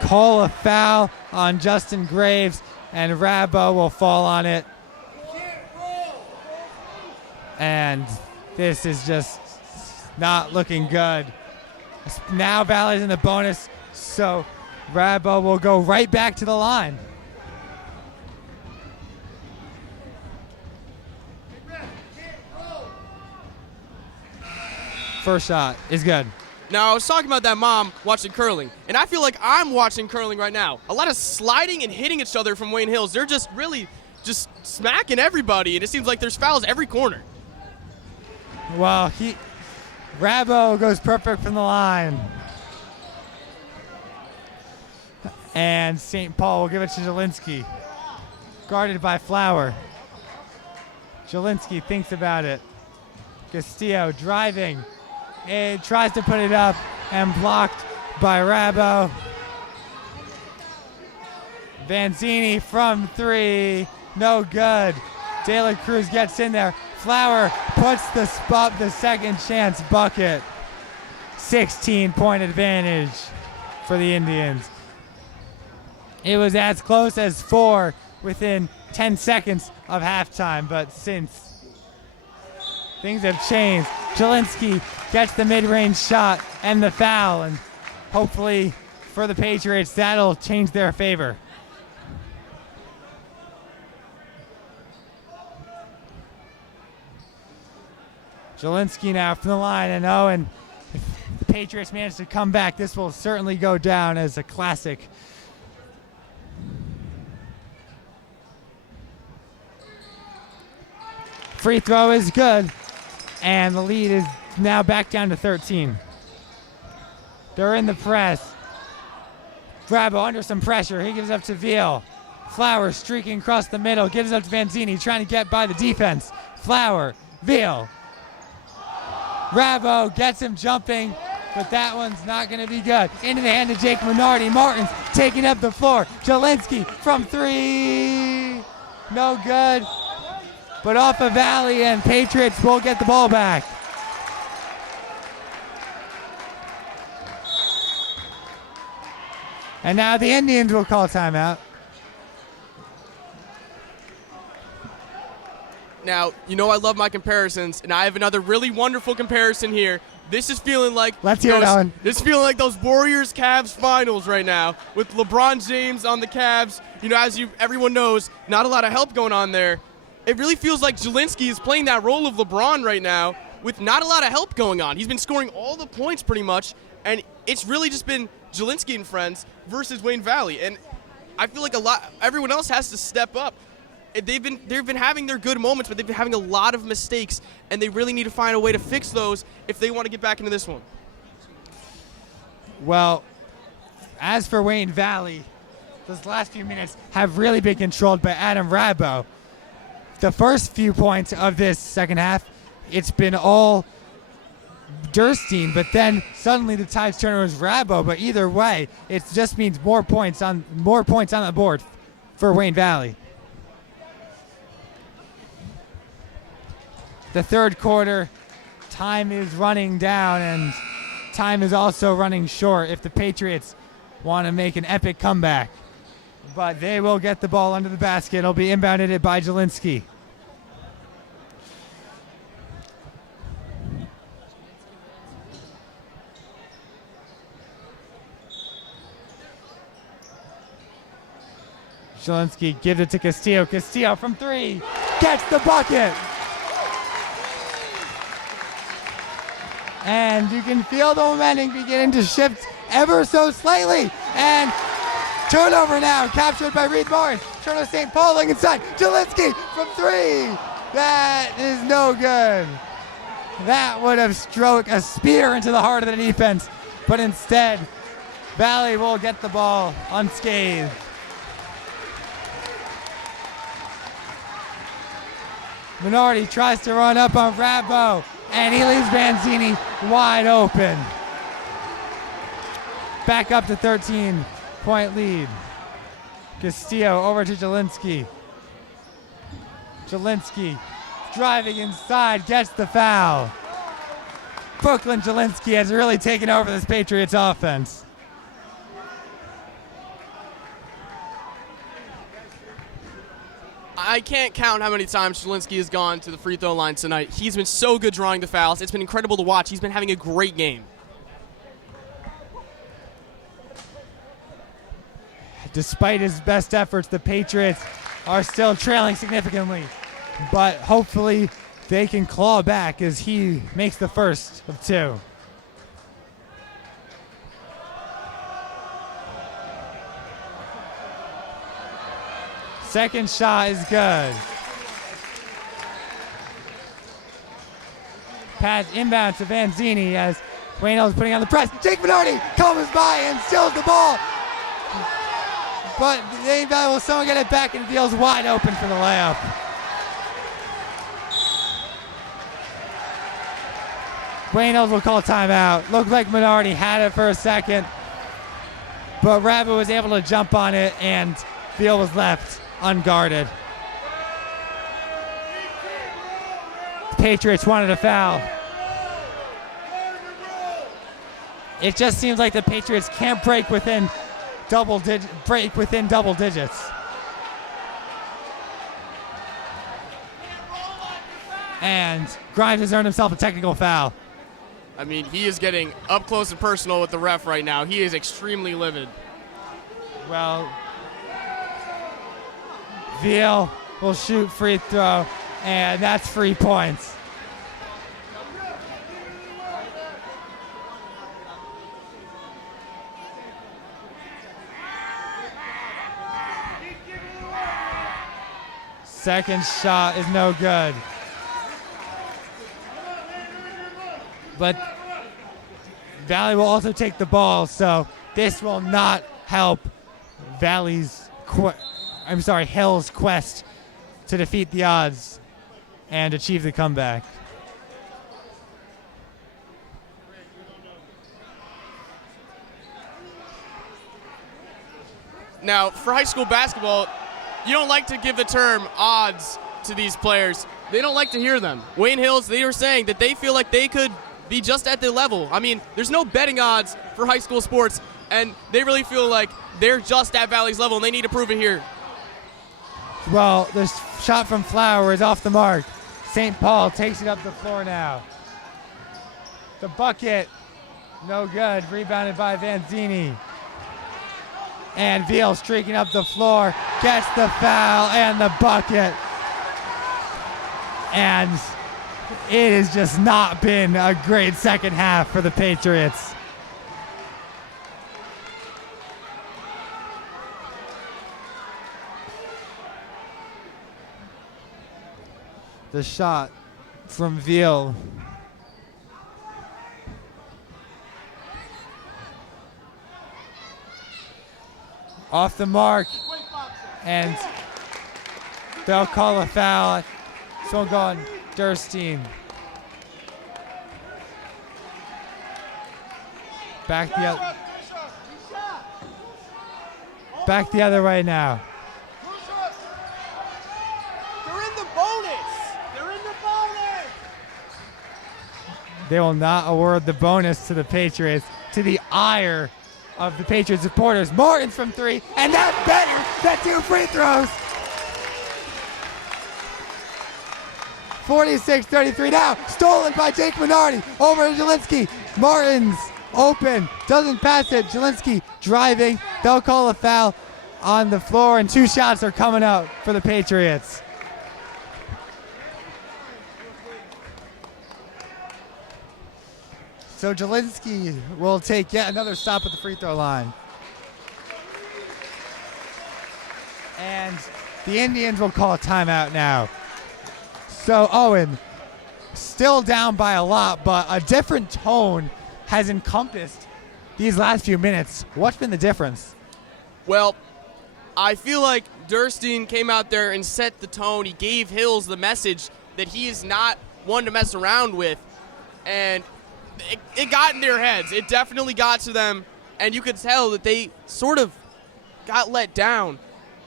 call a foul on Justin Graves, and Rabo will fall on it. And this is just not looking good. Now Valley's in the bonus, so Rabo will go right back to the line. First shot is good. Now, I was talking about that mom watching curling, and I feel like I'm watching curling right now. A lot of sliding and hitting each other from Wayne Hills. They're just really just smacking everybody, and it seems like there's fouls every corner. Well, Rabo goes perfect from the line. And St. Paul will give it to Zielinski. Guarded by Flower. Zielinski thinks about it. Castillo driving. And tries to put it up. and blocked by Rabo. Vanzini from 3, no good. De La Cruz gets in there. Flower puts the second chance bucket. 16-point advantage for the Indians. It was as close as 4 within 10 seconds of halftime, but since things have changed, Jelinski gets the mid-range shot and the foul, and hopefully for the Patriots, that'll change their favor. Jelinski now from the line, and Owen, if the Patriots manage to come back, this will certainly go down as a classic. Free throw is good, and the lead is now back down to 13. They're in the press. Rabo under some pressure. He gives up to Veal. Flower streaking across the middle, gives up to Vanzini, trying to get by the defense. Flower, Veal. Rabo gets him jumping, but that one's not going to be good. Into the hand of Jake Minardi. Martin's taking up the floor. Jelinski from 3. No good. But off of Valley, and Patriots will get the ball back. And now the Indians will call timeout. Now, you know I love my comparisons, and I have another really wonderful comparison here. This is feeling like Let's hear it, Owen. This is feeling like those Warriors-Cavs finals right now with LeBron James on the Cavs. You know, as everyone knows, not a lot of help going on there. It really feels like Jelinski is playing that role of LeBron right now with not a lot of help going on. He's been scoring all the points pretty much, and it's really just been Jelinski and friends versus Wayne Valley. And I feel like everyone else has to step up. They've been having their good moments, but they've been having a lot of mistakes, and they really need to find a way to fix those if they want to get back into this one. Well, as for Wayne Valley, those last few minutes have really been controlled by Adam Rabo. The first few points of this second half, it's been all Durstein, but then suddenly the tide's turn was Rabo. But either way, it just means more points on the board for Wayne Valley. The third quarter, time is running down, and time is also running short if the Patriots want to make an epic comeback. But they will get the ball under the basket. It'll be inbounded by Jelinski. Jelinski gives it to Castillo. Castillo from 3 gets the bucket. And you can feel the momentum beginning to shift ever so slightly. And turnover now, captured by Reed Martin. Toronto St. Paul looking inside. Jelinski from 3. That is no good. That would have struck a spear into the heart of the defense. But instead, Valley will get the ball unscathed. Minardi tries to run up on Rabo, and he leaves Vanzini wide open. Back up to 13-point lead. Castillo over to Jelinski. Jelinski driving inside, gets the foul. Brooklyn Jelinski has really taken over this Patriots offense. I can't count how many times Jelinski has gone to the free throw line tonight. He's been so good drawing the fouls. It's been incredible to watch. He's been having a great game. Despite his best efforts, the Patriots are still trailing significantly. But hopefully they can claw back as he makes the first of 2. Second shot is good. Pass inbound to Vanzini as Wayne is putting on the press. Jake Minardi comes by and steals the ball. But will someone get it back, and Veal's wide open for the layup. Wayne Hills will call timeout. Looked like Minardi had it for a second, but Rabbit was able to jump on it, and Field was left unguarded. The Patriots wanted a foul. It just seems like the Patriots can't break within double digits. And Grimes has earned himself a technical foul. I mean, he is getting up close and personal with the ref right now. He is extremely livid. Well, Veal will shoot free throw, and that's 3 points. Second shot is no good. But Valley will also take the ball, so this will not help Hill's quest to defeat the odds and achieve the comeback. Now, for high school basketball, you don't like to give the term odds to these players. They don't like to hear them. Wayne Hills, they were saying that they feel like they could be just at their level. I mean, there's no betting odds for high school sports, and they really feel like they're just at Valley's level, and they need to prove it here. Well, this shot from Flower is off the mark. St. Paul takes it up the floor now. The bucket, no good. Rebounded by Vanzini. And Veal streaking up the floor, gets the foul and the bucket. And it has just not been a great second half for the Patriots. The shot from Veal. Off the mark, and they'll call a foul. This one going Durstein. Back the other way now. They're in the bonus. They're in the bonus. They will not award the bonus to the Patriots, to the ire of the Patriots supporters. Martins from three, and that's better than 2 free throws. 46-33 now, stolen by Jake Minardi, over to Jelinski. Martins open, doesn't pass it. Jelinski driving, they'll call a foul on the floor, and 2 shots are coming out for the Patriots. So Jelinski will take yet another stop at the free throw line. And the Indians will call a timeout now. So Owen, still down by a lot, but a different tone has encompassed these last few minutes. What's been the difference? Well, I feel like Durstein came out there and set the tone. He gave Hills the message that he is not one to mess around with. And it got in their heads. It definitely got to them, and you could tell that they sort of got let down.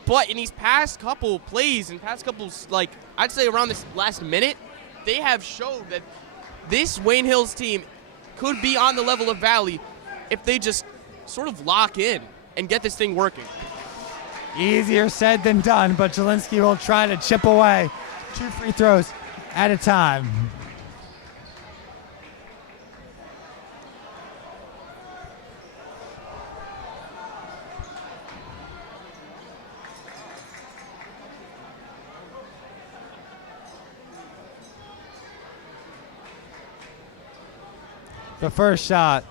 But in these past couple plays and past couple, like, I'd say around this last minute, they have showed that this Wayne Hills team could be on the level of Valley if they just sort of lock in and get this thing working. Easier said than done, but Jelinski will try to chip away 2 free throws at a time. The first shot.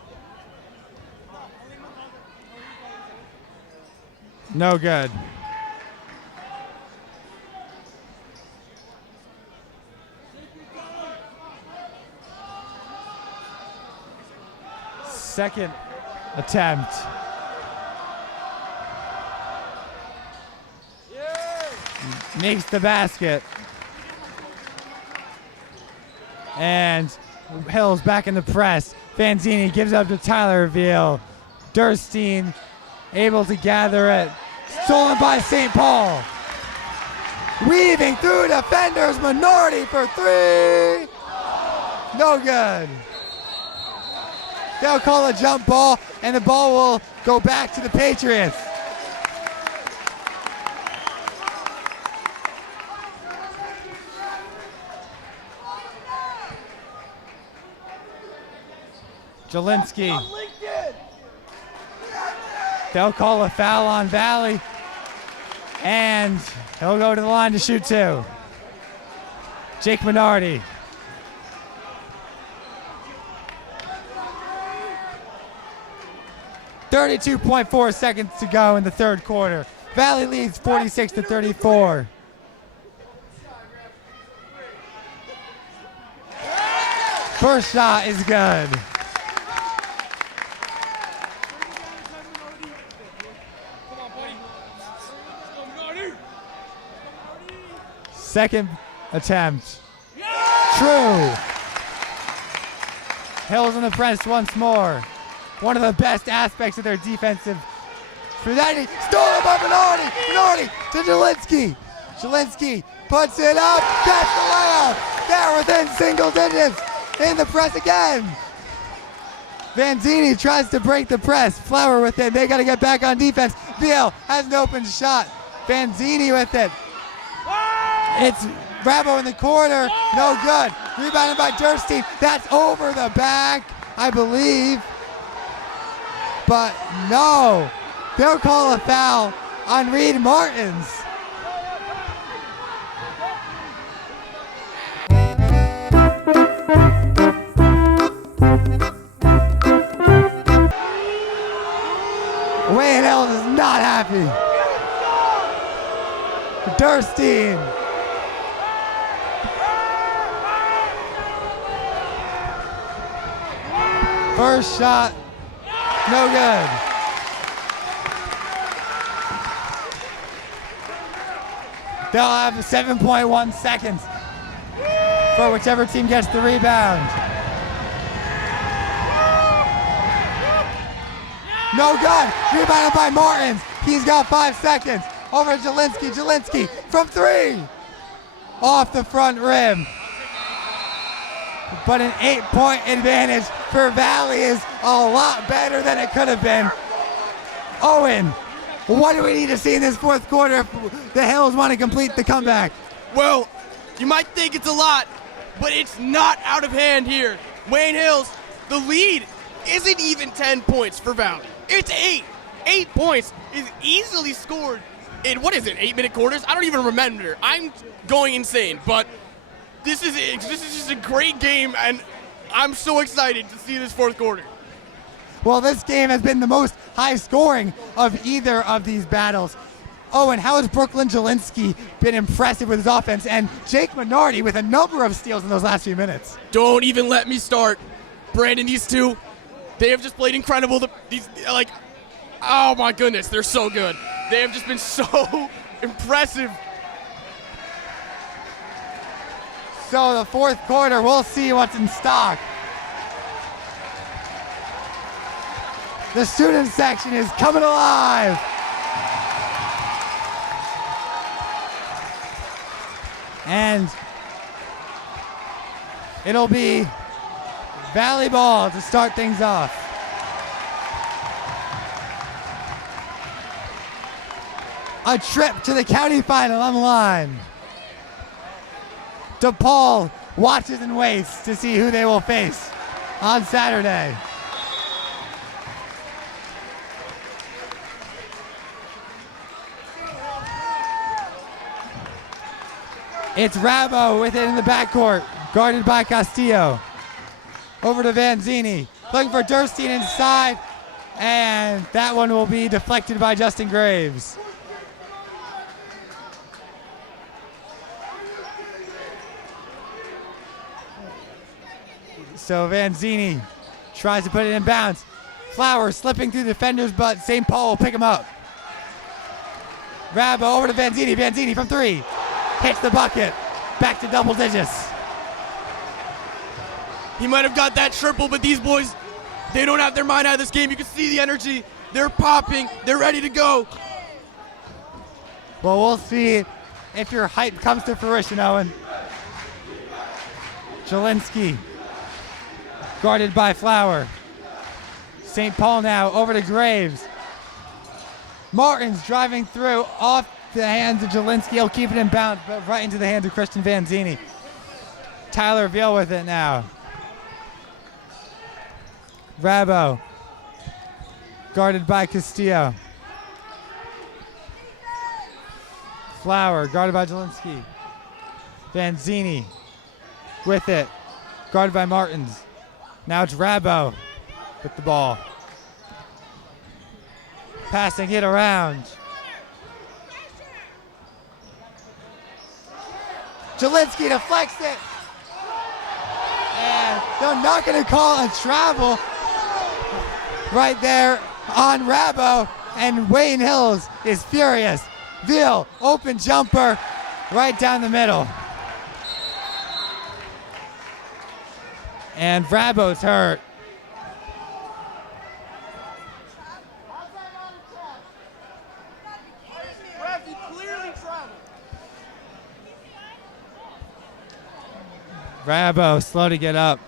No good. Second attempt. Makes the basket. And Hills back in the press. Vanzini gives up to Tyler Veal. Durstein able to gather it. Stolen by St. Paul. Weaving through defenders. Minority for three. No good. They'll call a jump ball, and the ball will go back to the Patriots. Jelinski. They'll call a foul on Valley, and he'll go to the line to shoot two. Jake Minardi. .4 seconds to go in the third quarter. Valley leads 46-34. First shot is good. Second attempt. True. Hills on the press once more. One of the best aspects of their defensive. For that, stolen by Minardi. Minardi to Jelinski. Jelinski puts it up. That's the layup. They're within single digits in the press again. Vanzini tries to break the press. Flower with it. They got to get back on defense. Veal has an open shot. Vanzini with it. It's Rabo in the corner. No good. Rebounded by Durstein. That's over the back, I believe. But no, they'll call a foul on Reed Martins. Wayne Hills is not happy. Durstein. First shot. No good. They'll have 7.1 seconds for whichever team gets the rebound. No good. Rebounded by Martins. He's got 5 seconds. Over to Jelinski. Jelinski from three. Off the front rim. But an 8-point advantage for Valley is a lot better than it could have been. Owen, what do we need to see in this fourth quarter if the Hills want to complete the comeback? Well, you might think it's a lot, but it's not out of hand here. Wayne Hills, the lead isn't even 10 points for Valley. It's 8. 8 points is easily scored in, 8-minute quarters? I don't even remember. I'm going insane, but this is just a great game, and I'm so excited to see this fourth quarter. Well, this game has been the most high scoring of either of these battles. Owen, how has Brooklyn Jelinski been impressive with his offense, and Jake Minardi with a number of steals in those last few minutes? Don't even let me start. Brandon, these two, they have just played incredible. Oh my goodness, they're so good. They have just been so impressive. So the fourth quarter, we'll see what's in stock. The student section is coming alive. And it'll be Valley ball to start things off. A trip to the county final on the line. DePaul watches and waits to see who they will face on Saturday. It's Rabo with it in the backcourt, guarded by Castillo. Over to Vanzini, looking for Durstein inside, and that one will be deflected by Justin Graves. So Vanzini tries to put it in bounds. Flowers slipping through defenders, but St. Paul will pick him up. Rabo over to Vanzini. Vanzini from three. Hits the bucket. Back to double digits. He might have got that triple, but these boys, they don't have their mind out of this game. You can see the energy. They're popping. They're ready to go. Well, we'll see if your hype comes to fruition, Owen. Jelinski, guarded by Flower. St. Paul now over to Graves. Martins driving through off the hands of Jelinski. He'll keep it in bounds, but right into the hands of Christian Vanzini. Tyler Veal with it now. Rabo, guarded by Castillo. Flower, guarded by Jelinski. Vanzini with it, guarded by Martins. Now it's Rabo with the ball. Passing it around. Jelinski deflects it. And they're not going to call a travel right there on Rabo. And Wayne Hills is furious. Veal, open jumper, right down the middle. And Rabo's hurt. Rabo slow to get up.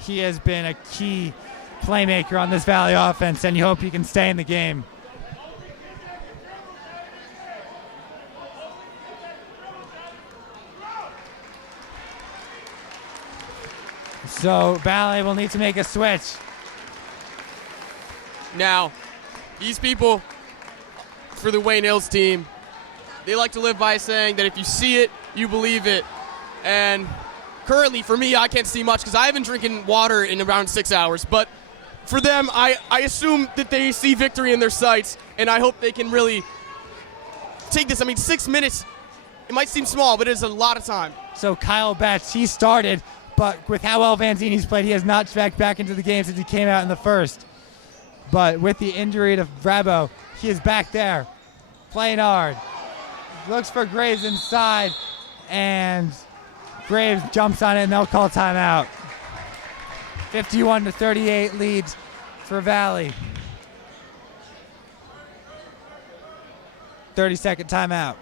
He has been a key playmaker on this Valley offense, and you hope he can stay in the game. So Valley will need to make a switch. Now, these people for the Wayne Hills team, they like to live by saying that if you see it, you believe it. And currently, for me, I can't see much because I haven't drinking water in around 6 hours. But for them, I assume that they see victory in their sights, and I hope they can really take this. I mean, 6 minutes, it might seem small, but it is a lot of time. So Kyle Betts, he started, but with how well Vanzini's played, he has not checked back into the game since he came out in the first. But with the injury to Rabo, he is back there, playing hard. Looks for Graves inside, and Graves jumps on it, and they'll call timeout. 51-38 leads for Valley. 30-second timeout.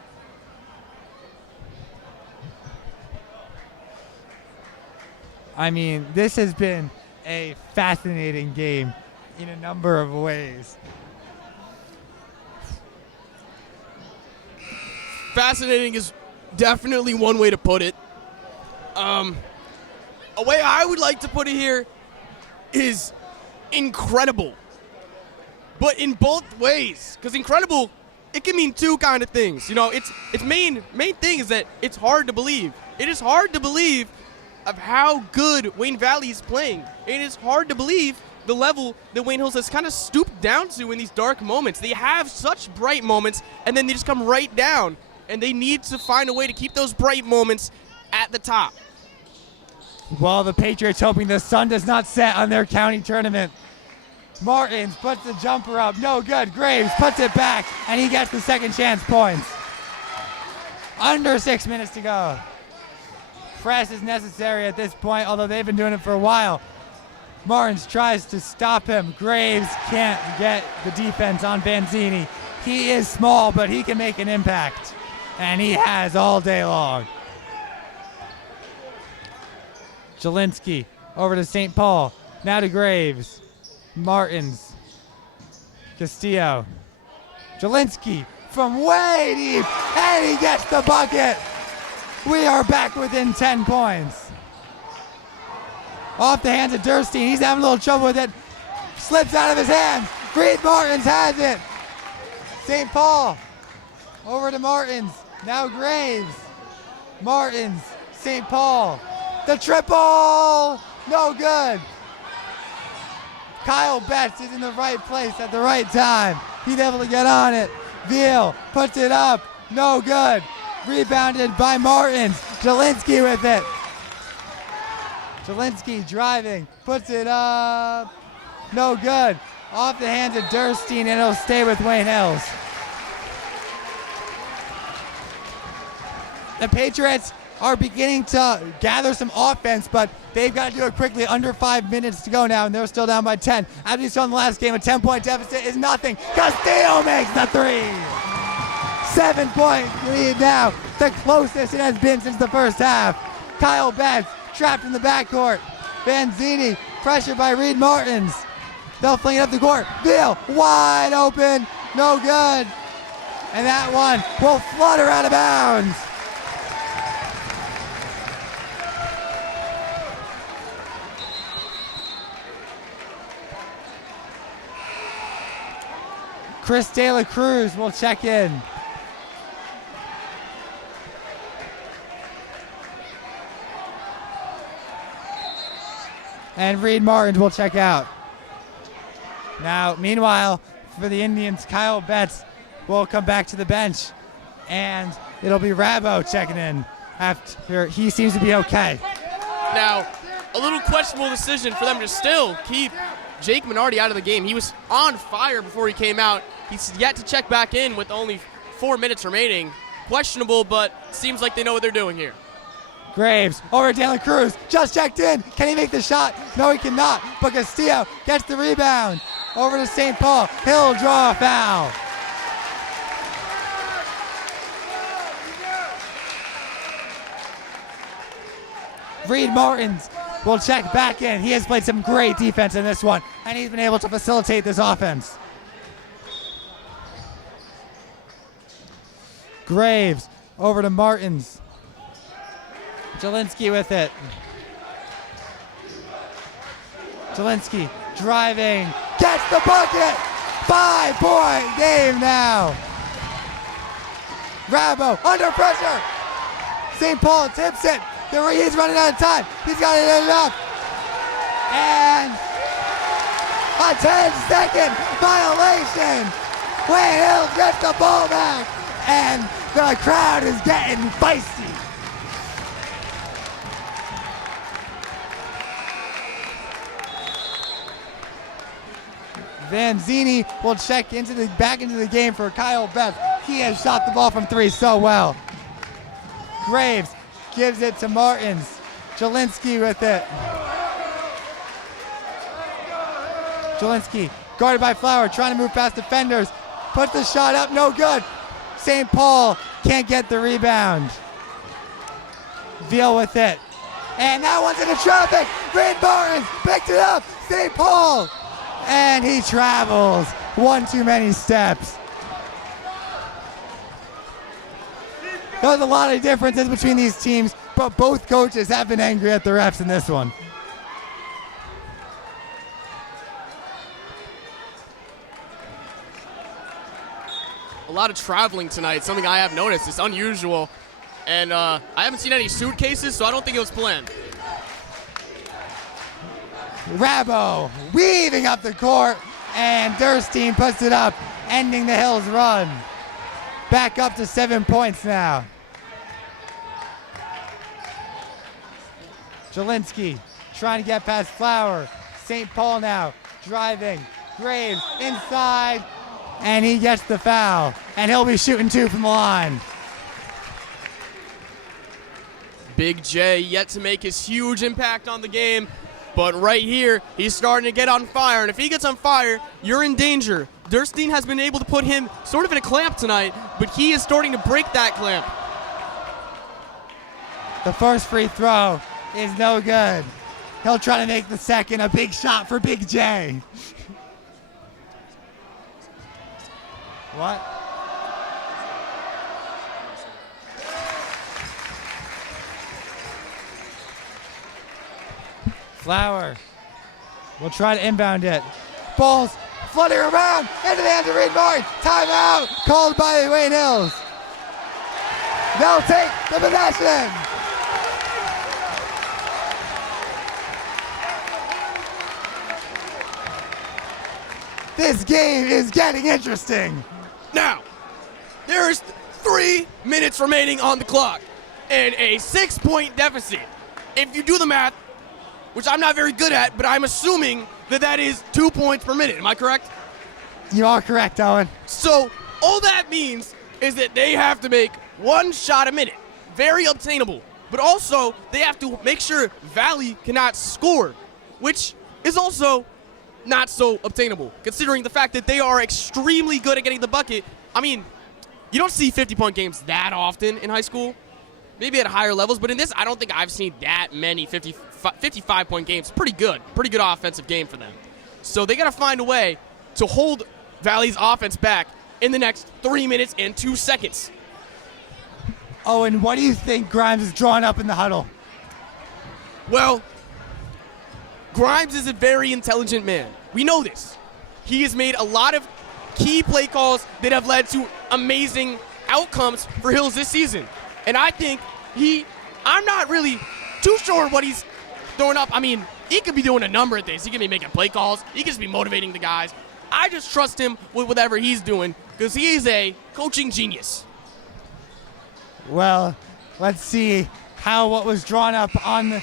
I mean, this has been a fascinating game in a number of ways. Fascinating is definitely one way to put it. A way I would like to put it here is incredible. But in both ways, because incredible, it can mean two kind of things. You know, its main thing is that it's hard to believe. It is hard to believe of how good Wayne Valley is playing. It is hard to believe the level that Wayne Hills has kind of stooped down to in these dark moments. They have such bright moments, and then they just come right down. And they need to find a way to keep those bright moments at the top. While the Patriots hoping the sun does not set on their county tournament. Martins puts the jumper up, no good. Graves puts it back, and he gets the second chance points. Under 6 minutes to go. Press is necessary at this point, although they've been doing it for a while. Martins tries to stop him. Graves can't get the defense on Vanzini. He is small, but he can make an impact, and he has all day long. Jelinski over to St. Paul. Now to Graves. Martins. Castillo. Jelinski from way deep, and he gets the bucket. We are back within 10 points. Off the hands of Durstein. He's having a little trouble with it. Slips out of his hands. Reed Martins has it. St. Paul over to Martins. Now Graves. Martins. St. Paul. The triple! No good. Kyle Betts is in the right place at the right time. He's able to get on it. Veal puts it up. No good. Rebounded by Martins. Jelinski with it. Jelinski driving. Puts it up. No good. Off the hands of Durstein, and it'll stay with Wayne Hills. The Patriots are beginning to gather some offense, but they've got to do it quickly. Under 5 minutes to go now, and they're still down by 10. As we saw in the last game, a 10-point deficit is nothing. Castillo makes the 3. 7-point lead now, the closest it has been since the first half. Kyle Betts trapped in the backcourt. Vanzini pressured by Reed Martins. They'll fling it up the court. Veal wide open, no good. And that one will flutter out of bounds. Chris De La Cruz will check in. And Reed Martins will check out. Now, meanwhile, for the Indians, Kyle Betts will come back to the bench. And it'll be Rabo checking in after he seems to be okay. Now, a little questionable decision for them to still keep Jake Minardi out of the game. He was on fire before he came out. He's yet to check back in with only 4 minutes remaining. Questionable, but seems like they know what they're doing here. Graves over to De La Cruz, just checked in. Can he make the shot? No, he cannot. But Castillo gets the rebound. Over to St. Paul. He'll draw a foul. Reed Martins will check back in. He has played some great defense in this one, and he's been able to facilitate this offense. Graves over to Martins. Jelinski with it. Jelinski driving, gets the bucket. 5-point game now. Rabo under pressure. St. Paul tips it. He's running out of time. He's got it enough. And a 10-second violation. Wayne Hill gets the ball back. And the crowd is getting feisty. Vanzini will check back into the game for Kyle Betts. He has shot the ball from 3 so well. Graves gives it to Martins. Jelinski with it. Jelinski guarded by Flower, trying to move past defenders. Puts the shot up, no good. St. Paul can't get the rebound. Veal with it. And that one's into traffic. Reed Martins picked it up. St. Paul. And he travels. One too many steps. There's a lot of differences between these teams, but both coaches have been angry at the refs in this one. A lot of traveling tonight, something I have noticed. It's unusual. And I haven't seen any suitcases, so I don't think it was planned. Rabo weaving up the court, and Durstein puts it up, ending the Hills run. Back up to 7 points now. Jelinski trying to get past Flower. St. Paul now driving. Graves inside, and he gets the foul. And he'll be shooting 2 from the line. Big J yet to make his huge impact on the game. But right here, he's starting to get on fire. And if he gets on fire, you're in danger. Durstein has been able to put him sort of in a clamp tonight, but he is starting to break that clamp. The first free throw is no good. He'll try to make the second, a big shot for Big J. What? Flower will try to inbound it. Balls fluttering around into the hands of Reed Martin. Timeout called by the Wayne Hills. They'll take the possession. This game is getting interesting. Now, there's 3 minutes remaining on the clock and a 6-point deficit. If you do the math, which I'm not very good at, but I'm assuming that is 2 points per minute. Am I correct? You are correct, Owen. So all that means is that they have to make 1 shot a minute. Very obtainable. but also they have to make sure Valley cannot score, which is also not so obtainable, considering the fact that they are extremely good at getting the bucket. I mean, you don't see 50-point games that often in high school, maybe at higher levels, but in this, I don't think I've seen that many 55-point games. Pretty good offensive game for them. So they got to find a way to hold Valley's offense back in the next 3 minutes and 2 seconds. Owen, what do you think Grimes is drawing up in the huddle? Well, Grimes is a very intelligent man. We know this. He has made a lot of key play calls that have led to amazing outcomes for Hills this season. And I think I'm not really too sure what he's throwing up. I mean, he could be doing a number of things. He could be making play calls. He could just be motivating the guys. I just trust him with whatever he's doing because he is a coaching genius. Well, let's see how what was drawn up on the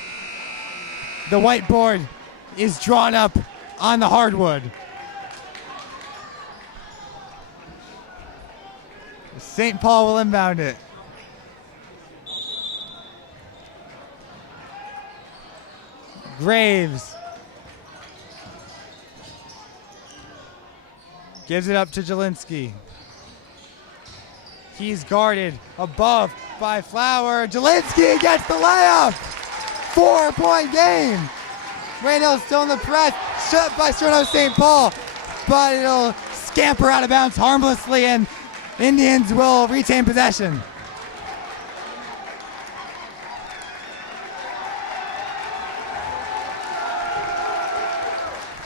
whiteboard is drawn up on the hardwood. St. Paul will inbound it. Graves gives it up to Jelinski. He's guarded above by Flower. Jelinski gets the layup. 4-point game. Wayne Hill's still in the press. Shut by St. Paul, but it'll scamper out of bounds harmlessly, and Indians will retain possession.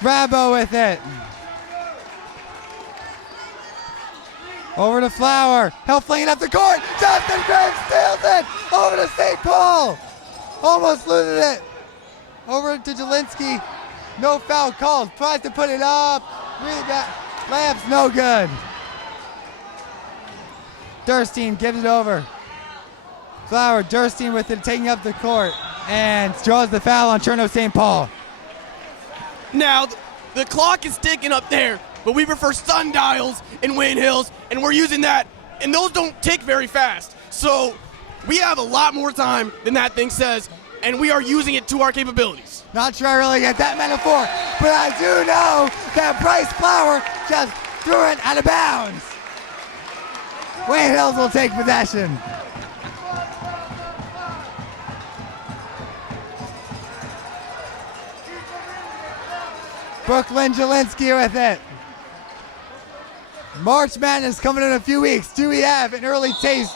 Rabo with it. Over to Flower. He'll fling it up the court. Justin Graves steals it. Over to St. Paul. Almost loses it. Over to Jelinski. No foul called. Tries to put it up. Layup's no good. Durstein gives it over. Flower, Durstein with it, taking up the court, and draws the foul on Cherno St. Paul. Now, the clock is ticking up there, but we prefer sundials in Wayne Hills, and we're using that, and those don't tick very fast. So we have a lot more time than that thing says, and we are using it to our capabilities. Not sure I really get that metaphor, but I do know that Bryce Flower just threw it out of bounds. Wayne Hills will take possession. Brooklyn Jelinski with it. March Madness coming in a few weeks. Do we have an early taste?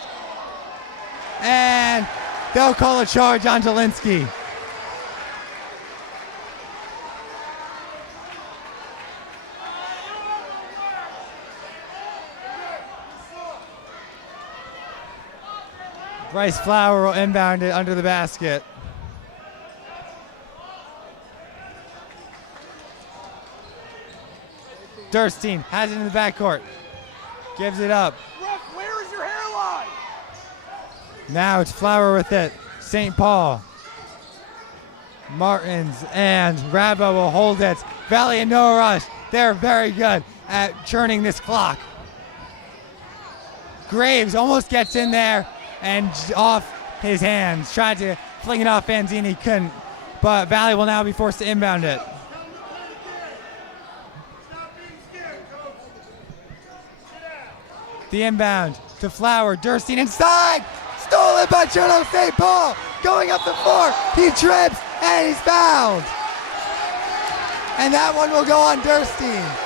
And they'll call a charge on Jelinski. Bryce Flower will inbound it under the basket. Durstein has it in the backcourt. Gives it up. Ref, where is your hairline? Now it's Flower with it. St. Paul. Martins and Rabo will hold it. Valley and no rush. They're very good at churning this clock. Graves almost gets in there and off his hands. Tried to fling it off Fanzini, couldn't. But Valley will now be forced to inbound it. The inbound to Flower. Durstein inside. Stolen by Cherno St. Paul. Going up the floor. He trips and he's fouled. And that one will go on Durstein.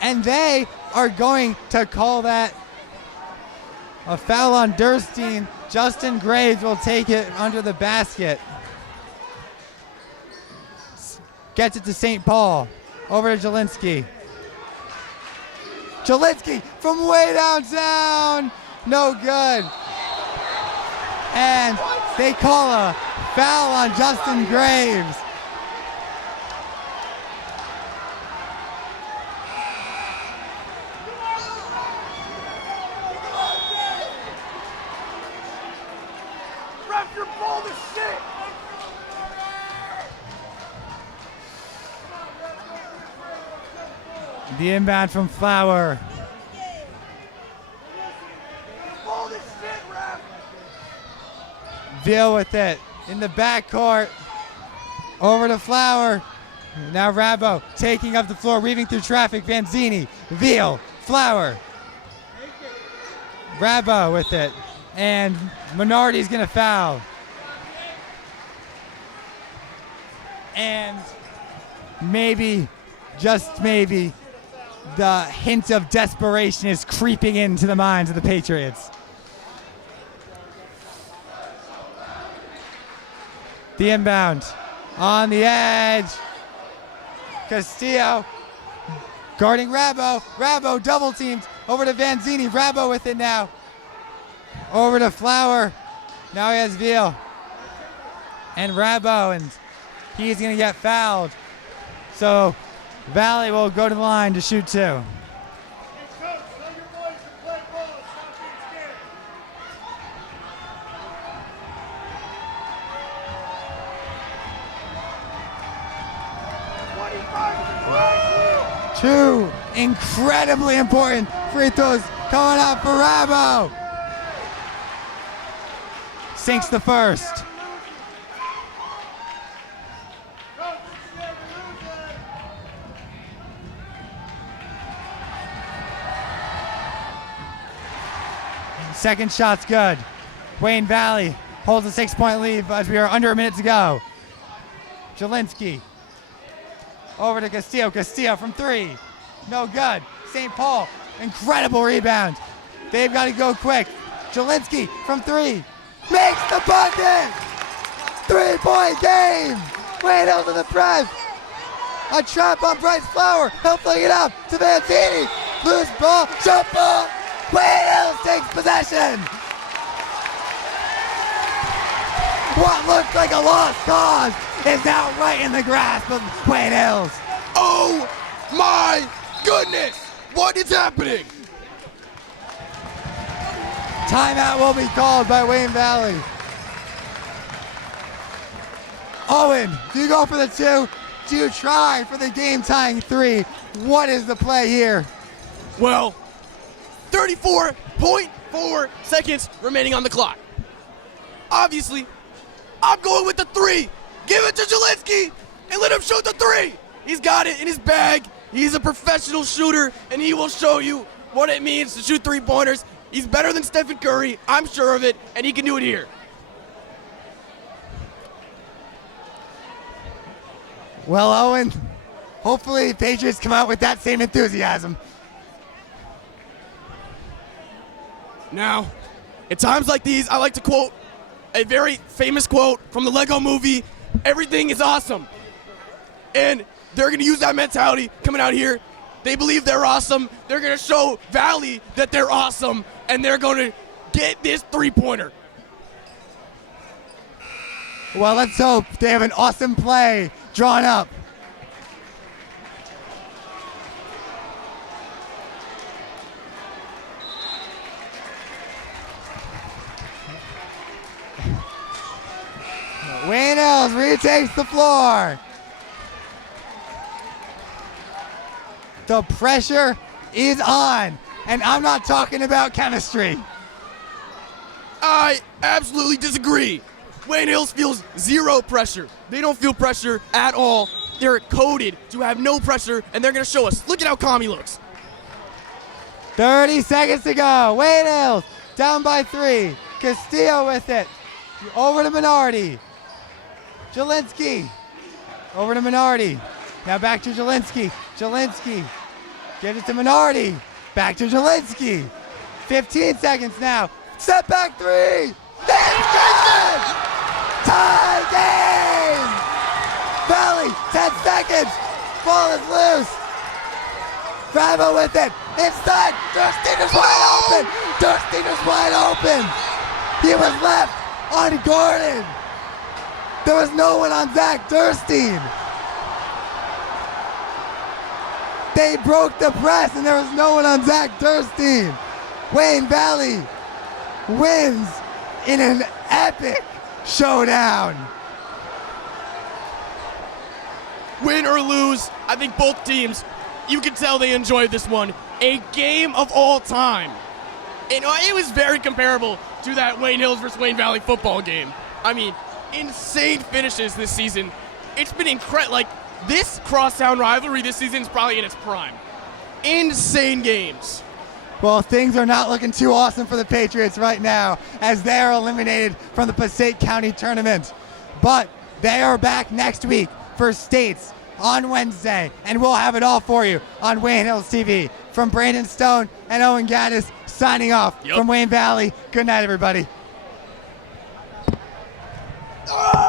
And they are going to call that a foul on Durstein. Justin Graves will take it under the basket. Gets it to St. Paul. Over to Jelinski. Jelinski from way downtown. No good. And they call a foul on Justin Graves. Ref, you're bald as shit. The inbound from Flower. Veal with it in the backcourt. Over to Flower. Now Rabo taking up the floor, weaving through traffic. Vanzini, Veal, Flower. Rabo with it. And Minardi's going to foul. And maybe, just maybe, the hint of desperation is creeping into the minds of the Patriots. The inbound on the edge. Castillo guarding Rabo. Rabo double teamed over to Vanzini. Rabo with it now. Over to Flower. Now he has Veal. And Rabo, and he's going to get fouled. So Valley will go to the line to shoot two. Two incredibly important free throws coming up for Rabo. Sinks the first. Second shot's good. Wayne Valley holds a 6-point lead as we are under a minute to go. Jelinski over to Castillo. Castillo from three. No good. St. Paul, incredible rebound. They've got to go quick. Jelinski from three. Makes the bucket! 3-point game! Wayne Hills in the press. A trap on Bryce Flower. He'll fling it up to Vanzini. Loose ball, shot ball. Wayne Hills takes possession. What looked like a lost cause is now right in the grasp of Wayne Hills. Oh my goodness! What is happening? Timeout will be called by Wayne Valley. Owen, do you go for the two? Do you try for the game-tying three? What is the play here? Well, 34.4 seconds remaining on the clock. Obviously, I'm going with the three. Give it to Jelinski and let him shoot the three. He's got it in his bag. He's a professional shooter, and he will show you what it means to shoot three-pointers. He's better than Stephen Curry, I'm sure of it, and he can do it here. Well, Owen, hopefully Patriots come out with that same enthusiasm. Now, at times like these, I like to quote a very famous quote from the Lego movie, "Everything is awesome." And they're going to use that mentality coming out here. They believe they're awesome. They're going to show Valley that they're awesome, and they're going to get this three-pointer. Well, let's hope they have an awesome play drawn up. Wayne Hills retakes the floor. The pressure is on, and I'm not talking about chemistry. I absolutely disagree. Wayne Hills feels zero pressure. They don't feel pressure at all. They're coded to have no pressure, and they're going to show us. Look at how calm he looks. 30 seconds to go. Wayne Hills down by three. Castillo with it. Over to Minardi. Jelinski. Over to Minardi. Now back to Jelinski. Jelinski. Gives it to Minardi. Back to Jelinski. 15 seconds now. Step back three. Tie game! Valley, 10 seconds. Ball is loose. Bravo with it. Inside. Durstein is wide open. Durstein is wide open. He was left unguarded. There was no one on Zach Durstein. They broke the press and there was no one on Zach Durstein. Wayne Valley wins in an epic showdown. Win or lose, I think both teams, you could tell they enjoyed this one. A game of all time. And it was very comparable to that Wayne Hills versus Wayne Valley football game. I mean, insane finishes this season. It's been incredible. Like, this crosstown rivalry this season is probably in its prime. Insane games. Well, things are not looking too awesome for the Patriots right now as they are eliminated from the Passaic County tournament. But they are back next week for states on Wednesday, and we'll have it all for you on Wayne Hills TV. From Brandon Stone and Owen Gaddis, signing off from Wayne Valley. Good night, everybody.